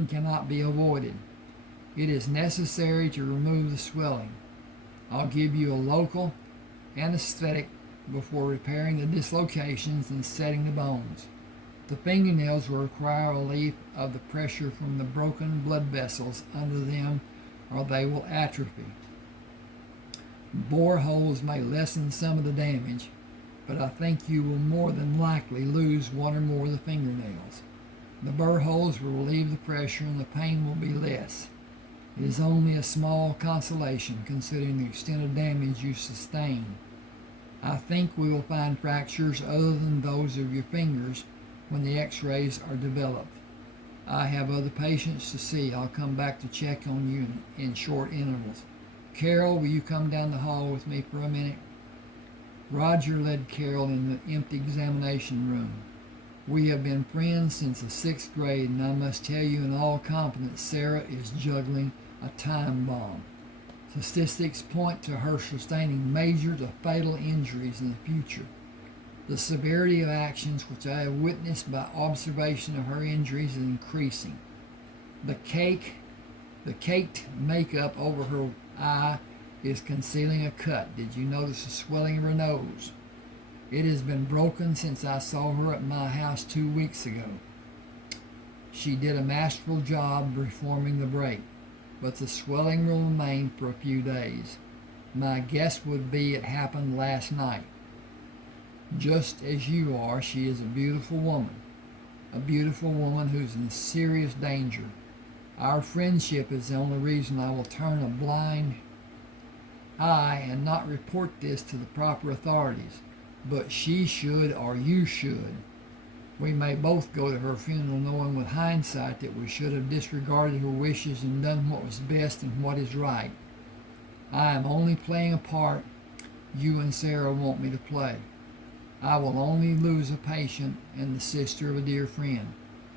cannot be avoided. It is necessary to remove the swelling. I'll give you a local anesthetic before repairing the dislocations and setting the bones. The fingernails will require relief of the pressure from the broken blood vessels under them, or they will atrophy. Bore holes may lessen some of the damage, but I think you will more than likely lose 1 or more of the fingernails. The burr holes will relieve the pressure and the pain will be less. It is only a small consolation considering the extent of damage you sustained. I think we will find fractures other than those of your fingers when the x-rays are developed. I have other patients to see. I'll come back to check on you in short intervals. Carol, will you come down the hall with me for a minute? Roger led Carol in the empty examination room. We have been friends since the 6th grade, and I must tell you in all confidence, Sarah is juggling a time bomb. Statistics point to her sustaining major to fatal injuries in the future. The severity of actions which I have witnessed by observation of her injuries is increasing. The caked makeup over her eye is concealing a cut. Did you notice the swelling of her nose? It has been broken since I saw her at my house 2 weeks ago. She did a masterful job reforming the break, but the swelling will remain for a few days. My guess would be it happened last night. Just as you are, she is a beautiful woman who's in serious danger. Our friendship is the only reason I will turn a blind eye and not report this to the proper authorities. But she should, or you should. We may both go to her funeral knowing with hindsight that we should have disregarded her wishes and done what was best and what is right. I am only playing a part you and Sarah want me to play. I will only lose a patient and the sister of a dear friend.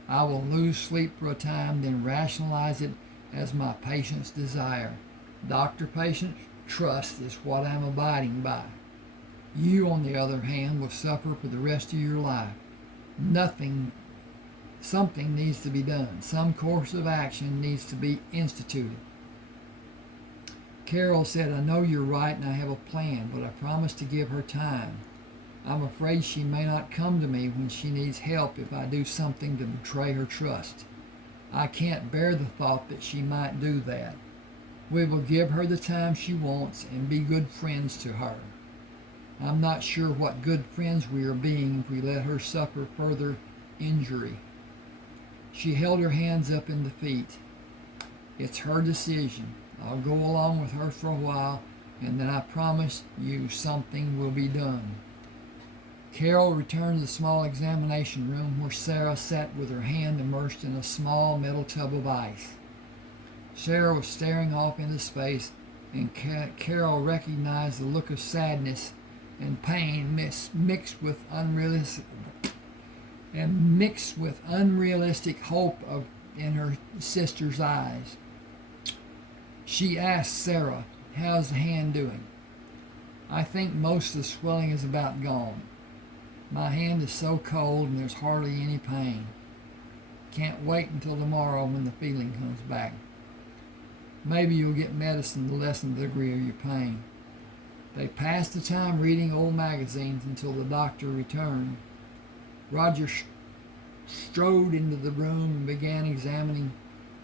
I will lose sleep for a time, then rationalize it as my patient's desire. Doctor-patient trust is what I am abiding by. You, on the other hand, will suffer for the rest of your life. Something needs to be done. Some course of action needs to be instituted. Carol said, I know you're right and I have a plan, but I promise to give her time. I'm afraid she may not come to me when she needs help if I do something to betray her trust. I can't bear the thought that she might do that. We will give her the time she wants and be good friends to her. I'm not sure what good friends we are being if we let her suffer further injury. She held her hands up in defeat. It's her decision. I'll go along with her for a while, and then I promise you something will be done. Carol returned to the small examination room where Sarah sat with her hand immersed in a small metal tub of ice. Sarah was staring off into space, and Carol recognized the look of sadness and pain mixed with unrealistic hope in her sister's eyes. She asked Sarah, how's the hand doing? I think most of the swelling is about gone. My hand is so cold and there's hardly any pain. Can't wait until tomorrow when the feeling comes back. Maybe you'll get medicine to lessen the degree of your pain. They passed the time reading old magazines until the doctor returned. Roger strode into the room and began examining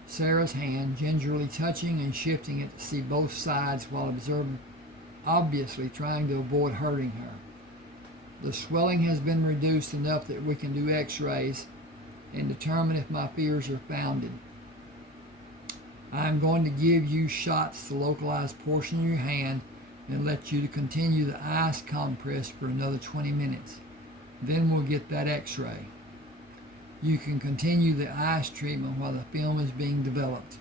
Sarah's hand, gingerly touching and shifting it to see both sides while obviously trying to avoid hurting her. The swelling has been reduced enough that we can do x-rays and determine if my fears are founded. I am going to give you shots to localize portion of your hand and let you to continue the ice compress for another 20 minutes. Then we'll get that x-ray. You can continue the ice treatment while the film is being developed.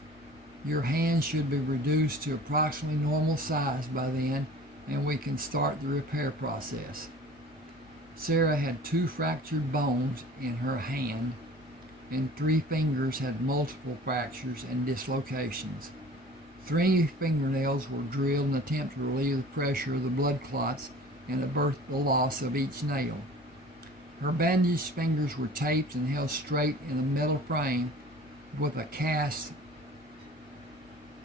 Your hand should be reduced to approximately normal size by then, and we can start the repair process. Sarah had 2 fractured bones in her hand, and 3 fingers had multiple fractures and dislocations. 3 fingernails were drilled in an attempt to relieve the pressure of the blood clots and avert the loss of each nail. Her bandaged fingers were taped and held straight in a metal frame with a cast,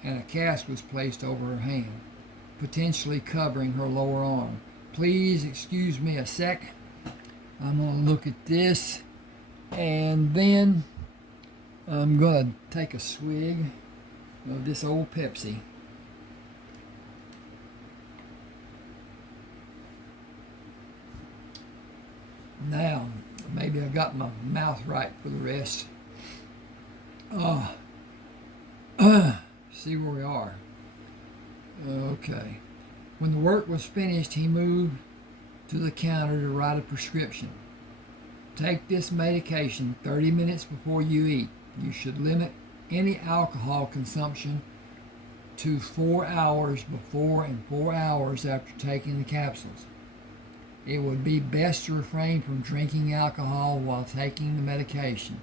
and a cast was placed over her hand, potentially covering her lower arm. Please excuse me a sec. I'm going to look at this, and then I'm going to take a swig of this old Pepsi. Now, maybe I got my mouth right for the rest. see where we are. Okay. When the work was finished, he moved to the counter to write a prescription. Take this medication 30 minutes before you eat. You should limit any alcohol consumption to 4 hours before and 4 hours after taking the capsules. It would be best to refrain from drinking alcohol while taking the medication.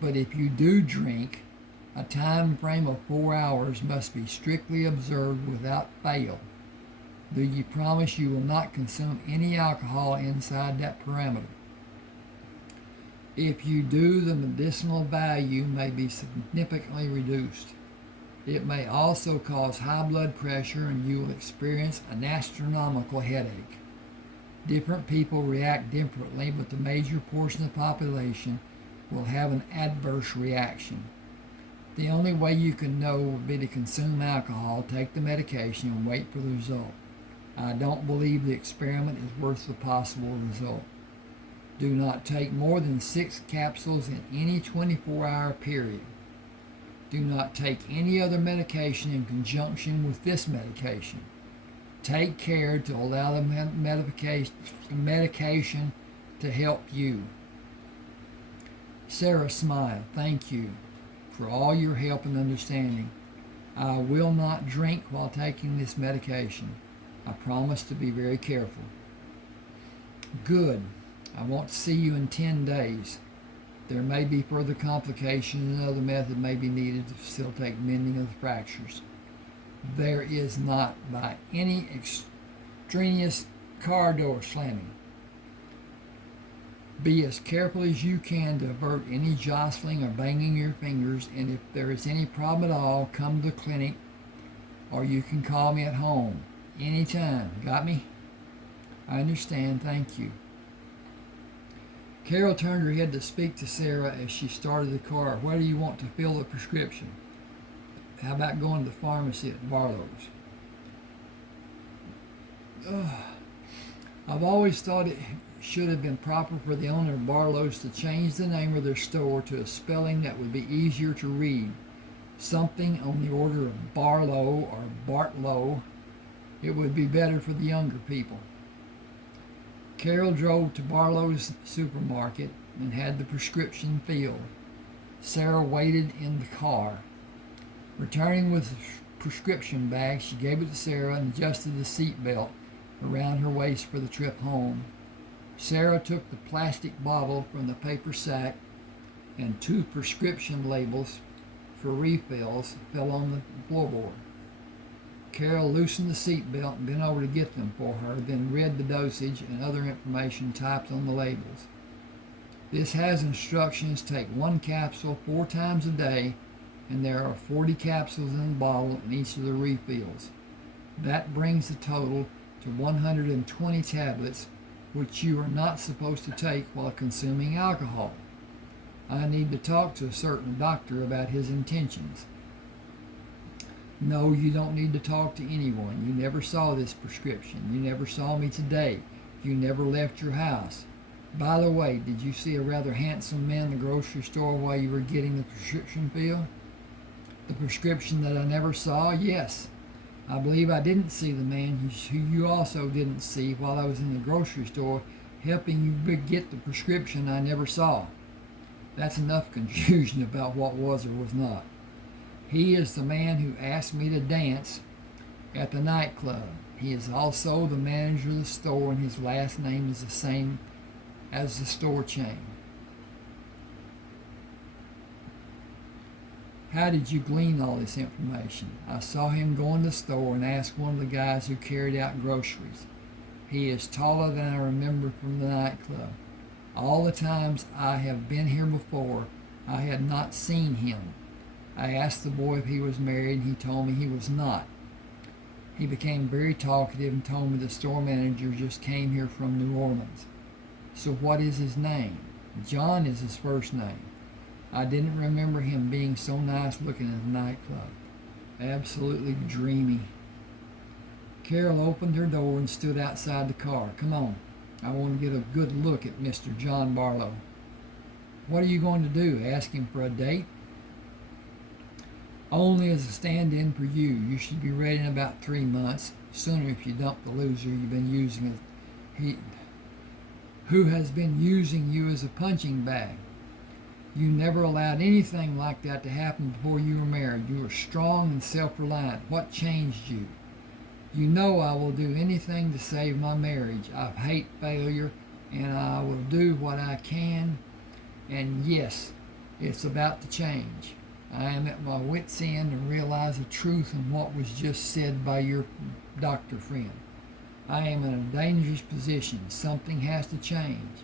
But if you do drink, a time frame of 4 hours must be strictly observed without fail. Do you promise you will not consume any alcohol inside that parameter? If you do, the medicinal value may be significantly reduced. It may also cause high blood pressure and you will experience an astronomical headache. Different people react differently, but the major portion of the population will have an adverse reaction. The only way you can know would be to consume alcohol, take the medication, and wait for the result. I don't believe the experiment is worth the possible result. Do not take more than 6 capsules in any 24-hour period. Do not take any other medication in conjunction with this medication. Take care to allow the medication to help you. Sarah smiled. Thank you for all your help and understanding. I will not drink while taking this medication. I promise to be very careful. Good. I want to see you in 10 days. There may be further complications and another method may be needed to facilitate mending of the fractures. There is not by any extraneous car door slamming. Be as careful as you can to avert any jostling or banging your fingers, and if there is any problem at all, come to the clinic or you can call me at home anytime. Got me? I understand. Thank you. Carol turned her head to speak to Sarah as she started the car. Where do you want to fill the prescription? How about going to the pharmacy at Barlow's? I've always thought it should have been proper for the owner of Barlow's to change the name of their store to a spelling that would be easier to read. Something on the order of Barlow or Bartlow. It would be better for the younger people. Carol drove to Barlow's supermarket and had the prescription filled. Sarah waited in the car. Returning with the prescription bag, she gave it to Sarah and adjusted the seat belt around her waist for the trip home. Sarah took the plastic bottle from the paper sack and 2 prescription labels for refills fell on the floorboard. Carol loosened the seat belt and bent over to get them for her, then read the dosage and other information typed on the labels. This has instructions: take 1 capsule 4 times a day, and there are 40 capsules in the bottle in each of the refills. That brings the total to 120 tablets, which you are not supposed to take while consuming alcohol. I need to talk to a certain doctor about his intentions. No, you don't need to talk to anyone. You never saw this prescription. You never saw me today. You never left your house. By the way, did you see a rather handsome man in the grocery store while you were getting the prescription filled? The prescription that I never saw? Yes. I believe I didn't see the man who you also didn't see while I was in the grocery store helping you get the prescription I never saw. That's enough confusion about what was or was not. He is the man who asked me to dance at the nightclub. He is also the manager of the store, and his last name is the same as the store chain. How did you glean all this information? I saw him go in the store and ask one of the guys who carried out groceries. He is taller than I remember from the nightclub. All the times I have been here before, I had not seen him. I asked the boy if he was married, and he told me he was not. He became very talkative and told me the store manager just came here from New Orleans. So what is his name? John is his first name. I didn't remember him being so nice looking at the nightclub. Absolutely dreamy. Carol opened her door and stood outside the car. Come on, I want to get a good look at Mr. John Barlow. What are you going to do? Ask him for a date? only as a stand-in for you. You should be ready in about 3 months, sooner if you dump the loser you've been using, who has been using you as a punching bag. You never allowed anything like that to happen before you were married. You were strong and self-reliant. What changed you? You know I will do anything to save my marriage. I hate failure, and I will do what I can. And yes, it's about to change. I am at my wit's end and realize the truth in what was just said by your doctor friend. I am in a dangerous position. Something has to change.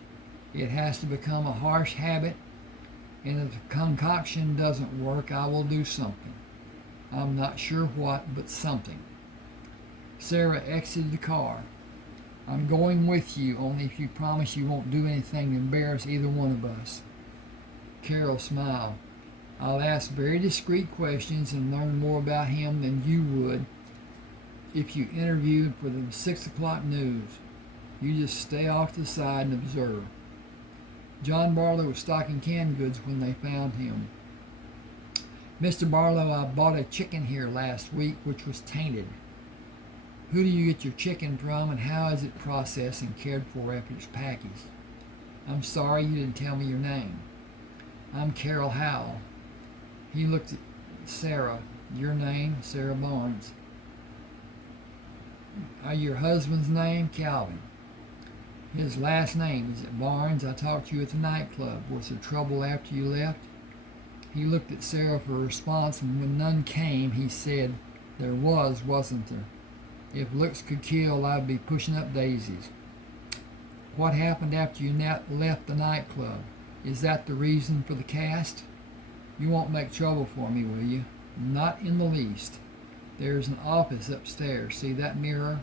It has to become a harsh habit, and if the concoction doesn't work, I will do something. I'm not sure what, but something. Sarah exited the car. I'm going with you, only if you promise you won't do anything to embarrass either one of us. Carol smiled. I'll ask very discreet questions and learn more about him than you would if you interviewed for the 6 o'clock news. You just stay off to the side and observe. John Barlow was stocking canned goods when they found him. Mr. Barlow, I bought a chicken here last week which was tainted. Who do you get your chicken from, and how is it processed and cared for after it's packaged? I'm sorry you didn't tell me your name. I'm Carol Howell. He looked at Sarah. Your name? Sarah Barnes. Your husband's name? Calvin. His last name, is it Barnes? I talked to you at the nightclub. Was there trouble after you left? He looked at Sarah for a response, and when none came, he said, there was, wasn't there? If looks could kill, I'd be pushing up daisies. What happened after you left the nightclub? Is that the reason for the cast? You won't make trouble for me, will you? Not in the least. There's an office upstairs. See that mirror?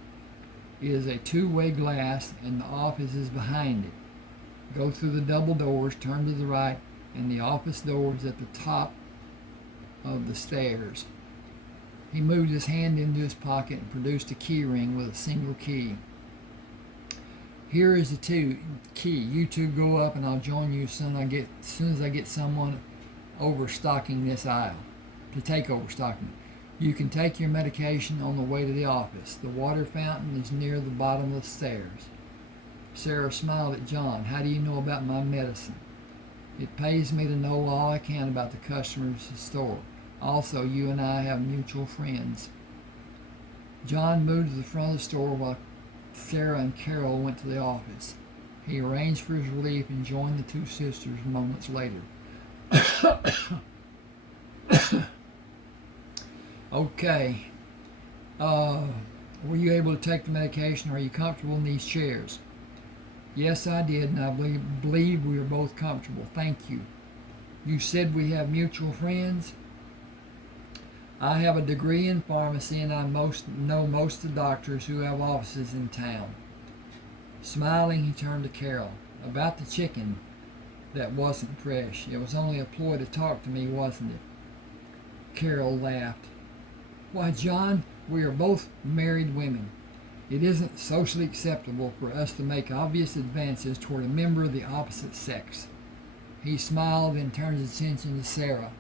It is a two-way glass, and the office is behind it. Go through the double doors, turn to the right, and the office door is at the top of the stairs. He moved his hand into his pocket and produced a key ring with a single key. Here is the key. You two go up, and I'll join you as soon as I get someone overstocking this aisle, to take overstocking. You can take your medication on the way to the office. The water fountain is near the bottom of the stairs. Sarah smiled at John. How do you know about my medicine? It pays me to know all I can about the customers at the store. Also, you and I have mutual friends. John moved to the front of the store while Sarah and Carol went to the office. He arranged for his relief and joined the two sisters moments later. Okay. Were you able to take the medication? Are you comfortable in these chairs? Yes, I did, and I believe we are both comfortable. Thank you. You said we have mutual friends? I have a degree in pharmacy, and I know most of the doctors who have offices in town. Smiling, he turned to Carol. About the chicken that wasn't fresh. It was only a ploy to talk to me, wasn't it? Carol laughed. Why, John, we are both married women. It isn't socially acceptable for us to make obvious advances toward a member of the opposite sex. He smiled and turned his attention to Sarah.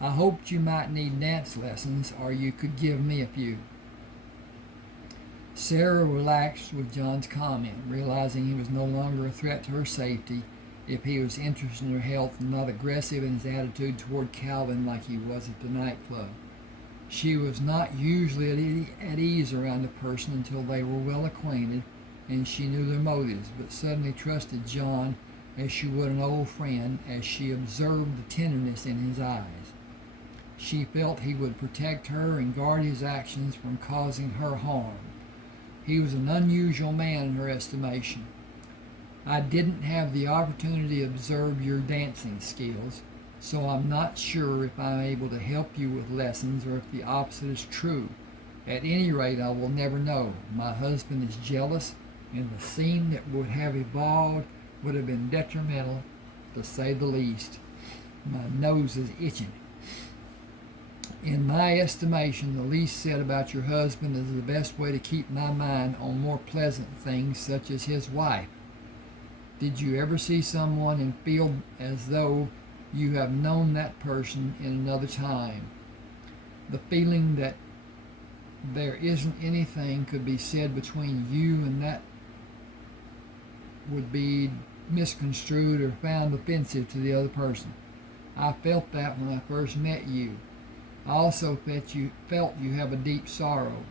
I hoped you might need dance lessons, or you could give me a few. Sarah relaxed with John's comment, realizing he was no longer a threat to her safety if he was interested in her health and not aggressive in his attitude toward Calvin like he was at the nightclub. She was not usually at ease around a person until they were well acquainted and she knew their motives, but suddenly trusted John as she would an old friend as she observed the tenderness in his eyes. She felt he would protect her and guard his actions from causing her harm. He was an unusual man in her estimation. I didn't have the opportunity to observe your dancing skills, so I'm not sure if I'm able to help you with lessons or if the opposite is true. At any rate, I will never know. My husband is jealous, and the scene that would have evolved would have been detrimental, to say the least. My nose is itching. In my estimation, the least said about your husband is the best way to keep my mind on more pleasant things, such as his wife. Did you ever see someone and feel as though you have known that person in another time? The feeling that there isn't anything could be said between you and that would be misconstrued or found offensive to the other person. I felt that when I first met you. I also felt you have a deep sorrow.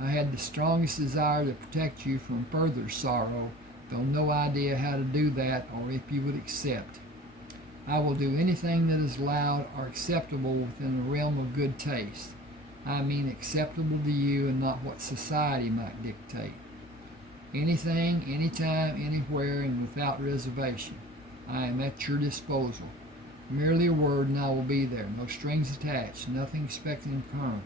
I had the strongest desire to protect you from further sorrow, though no idea how to do that or if you would accept. I will do anything that is allowed or acceptable within the realm of good taste. I mean acceptable to you and not what society might dictate. Anything, anytime, anywhere, and without reservation. I am at your disposal. Merely a word and I will be there. No strings attached, nothing expected in return.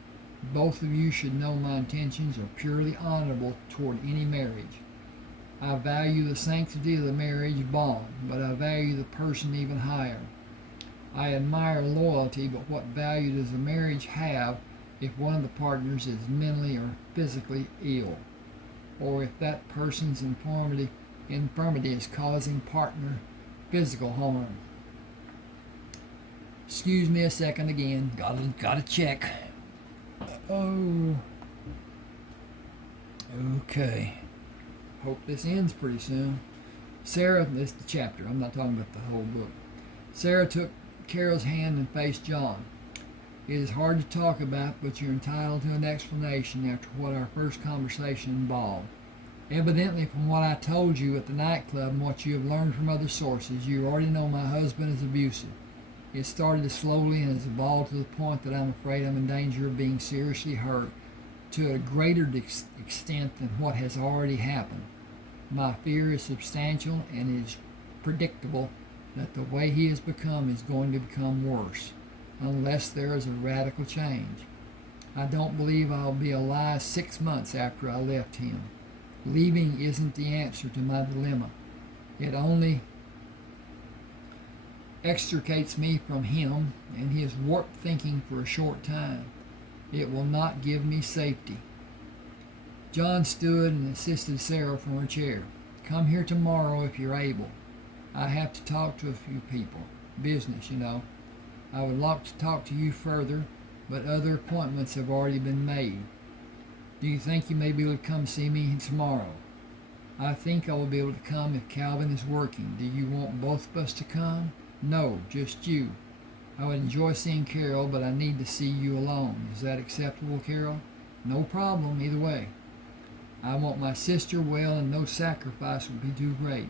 Both of you should know my intentions are purely honorable toward any marriage. I value the sanctity of the marriage bond, but I value the person even higher. I admire loyalty, but what value does a marriage have if one of the partners is mentally or physically ill, or if that person's infirmity is causing partner physical harm? Excuse me a second again. Gotta check. Oh. Okay. Hope this ends pretty soon. Sarah, this is the chapter. I'm not talking about the whole book. Sarah took Carol's hand and faced John. It is hard to talk about, but you're entitled to an explanation after what our first conversation involved. Evidently, from what I told you at the nightclub and what you have learned from other sources, you already know my husband is abusive. It started slowly and has evolved to the point that I'm afraid I'm in danger of being seriously hurt to a greater extent than what has already happened. My fear is substantial and it is predictable that the way he has become is going to become worse, unless there is a radical change. I don't believe I'll be alive 6 months after I left him. Leaving isn't the answer to my dilemma. It only extricates me from him and his warped thinking for a short time. It will not give me safety. John stood and assisted Sarah from her chair. Come here tomorrow if you're able. I have to talk to a few people. Business, you know. I would like to talk to you further, but other appointments have already been made. Do you think you may be able to come see me tomorrow? I think I will be able to come if Calvin is working. Do you want both of us to come? No, just you. I would enjoy seeing Carol, but I need to see you alone. Is that acceptable, Carol? No problem, either way. I want my sister well, and no sacrifice would be too great.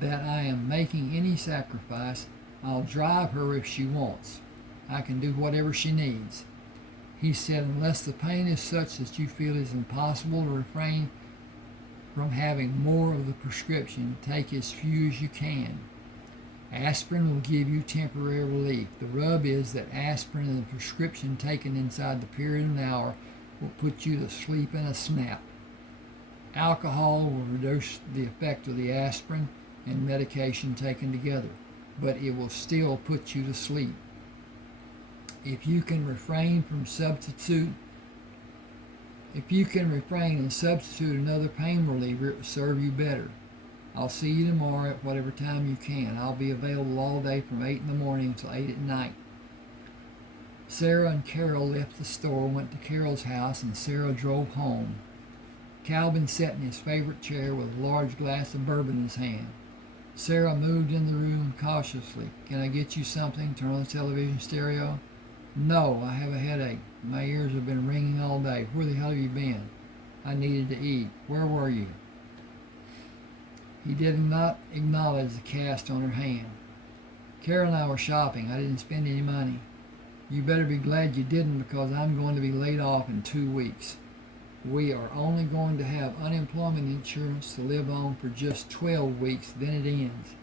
That I am making any sacrifice. I'll drive her if she wants. I can do whatever she needs. He said, unless the pain is such that you feel it is impossible to refrain from having more of the prescription, take as few as you can. Aspirin will give you temporary relief. The rub is that aspirin and the prescription taken inside the period of an hour will put you to sleep in a snap. Alcohol will reduce the effect of the aspirin and medication taken together, but it will still put you to sleep. If you can refrain and substitute another pain reliever, it will serve you better. I'll see you tomorrow at whatever time you can. I'll be available all day from 8 in the morning until 8 at night. Sarah and Carol left the store, went to Carol's house, and Sarah drove home. Calvin sat in his favorite chair with a large glass of bourbon in his hand. Sarah moved in the room cautiously. Can I get you something? Turn on the television stereo. No, I have a headache. My ears have been ringing all day. Where the hell have you been? I needed to eat. Where were you? He did not acknowledge the cast on her hand. Carol and I were shopping. I didn't spend any money. You better be glad you didn't, because I'm going to be laid off in 2 weeks. We are only going to have unemployment insurance to live on for just 12 weeks, then it ends.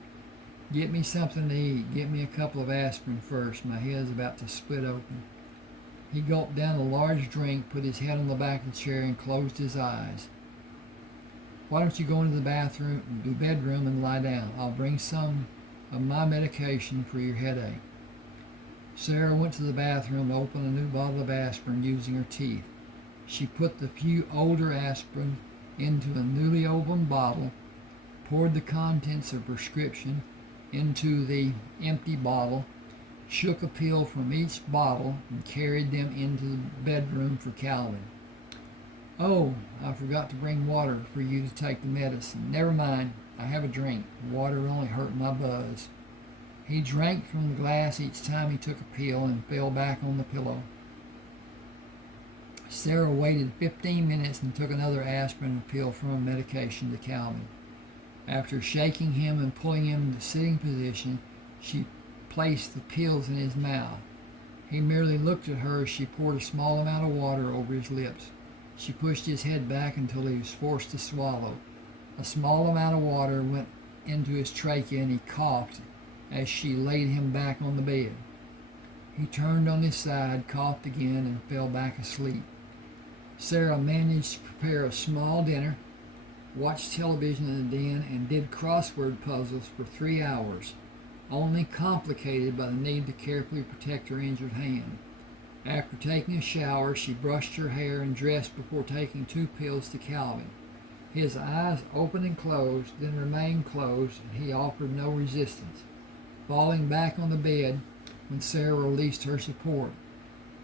Get me something to eat. Get me a couple of aspirin first. My head is about to split open. He gulped down a large drink, put his head on the back of the chair, and closed his eyes. Why don't you go into the bedroom and lie down? I'll bring some of my medication for your headache. Sarah went to the bathroom and opened a new bottle of aspirin using her teeth. She put the few older aspirin into a newly opened bottle, poured the contents of prescription into the empty bottle. shook a pill from each bottle, and carried them into the bedroom for Calvin. "Oh, I forgot to bring water for you to take the medicine. Never mind, I have a drink. Water only hurt my buzz." He drank from the glass each time he took a pill and fell back on the pillow. Sarah waited 15 minutes and took another aspirin and pill from a medication to Calvin. After shaking him and pulling him into sitting position, she placed the pills in his mouth. He merely looked at her as she poured a small amount of water over his lips. She pushed his head back until he was forced to swallow. A small amount of water went into his trachea and he coughed as she laid him back on the bed. He turned on his side, coughed again, and fell back asleep. Sarah managed to prepare a small dinner, watched television in the den, and did crossword puzzles for 3 hours, only complicated by the need to carefully protect her injured hand. After taking a shower, she brushed her hair and dressed before taking 2 pills to Calvin. His eyes opened and closed, then remained closed, and he offered no resistance, falling back on the bed when Sarah released her support.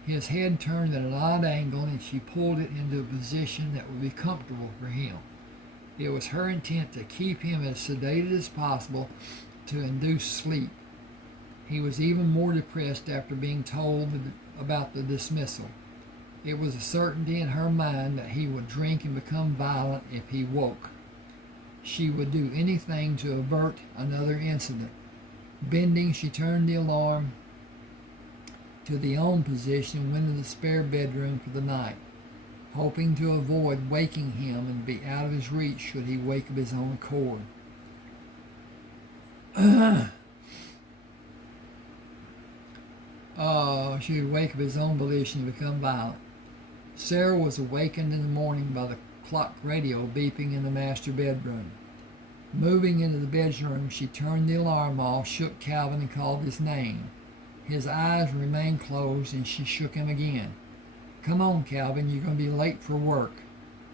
His head turned at an odd angle, and she pulled it into a position that would be comfortable for him. It was her intent to keep him as sedated as possible to induce sleep. He was even more depressed after being told about the dismissal. It was a certainty in her mind that he would drink and become violent if he woke. She would do anything to avert another incident. Bending, she turned the alarm to the on position and went to the spare bedroom for the night, hoping to avoid waking him and be out of his reach should he wake of his own accord. She would wake of his own volition and become violent. Sarah was awakened in the morning by the clock radio beeping in the master bedroom. Moving into the bedroom, she turned the alarm off, shook Calvin, and called his name. His eyes remained closed, and she shook him again. "Come on, Calvin, you're going to be late for work."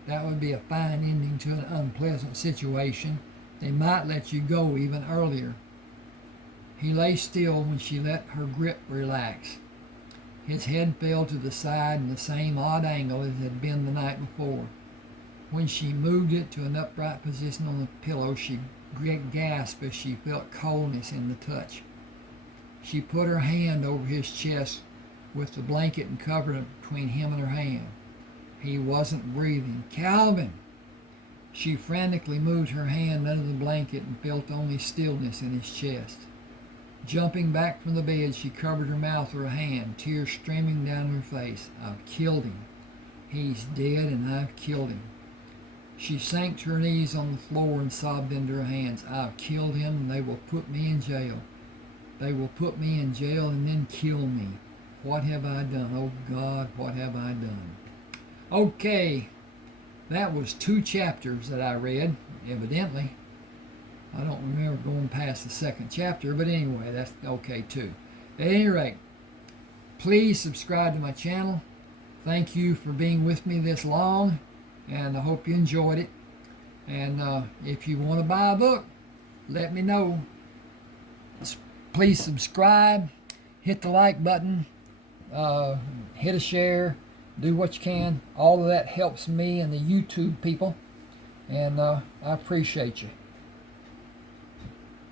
That would be a fine ending to an unpleasant situation. They might let you go even earlier. He lay still when she let her grip relax. His head fell to the side in the same odd angle as it had been the night before. When she moved it to an upright position on the pillow, she gasped as she felt coldness in the touch. She put her hand over his chest with the blanket and covered it between him and her hand. He wasn't breathing. "Calvin!" She frantically moved her hand under the blanket and felt only stillness in his chest. Jumping back from the bed, she covered her mouth with her hand, tears streaming down her face. "I've killed him. He's dead, and I've killed him." She sank to her knees on the floor and sobbed into her hands. "I've killed him, and they will put me in jail. They will put me in jail and then kill me. What have I done? Oh God, what have I done?" Okay, that was 2 chapters that I read, evidently. I don't remember going past the 2nd chapter, but anyway, that's okay too. At any rate, please subscribe to my channel. Thank you for being with me this long, and I hope you enjoyed it. And if you want to buy a book, let me know. Please subscribe, hit the like button, hit a share, do what you can. All of that helps me and the YouTube people, and I appreciate you.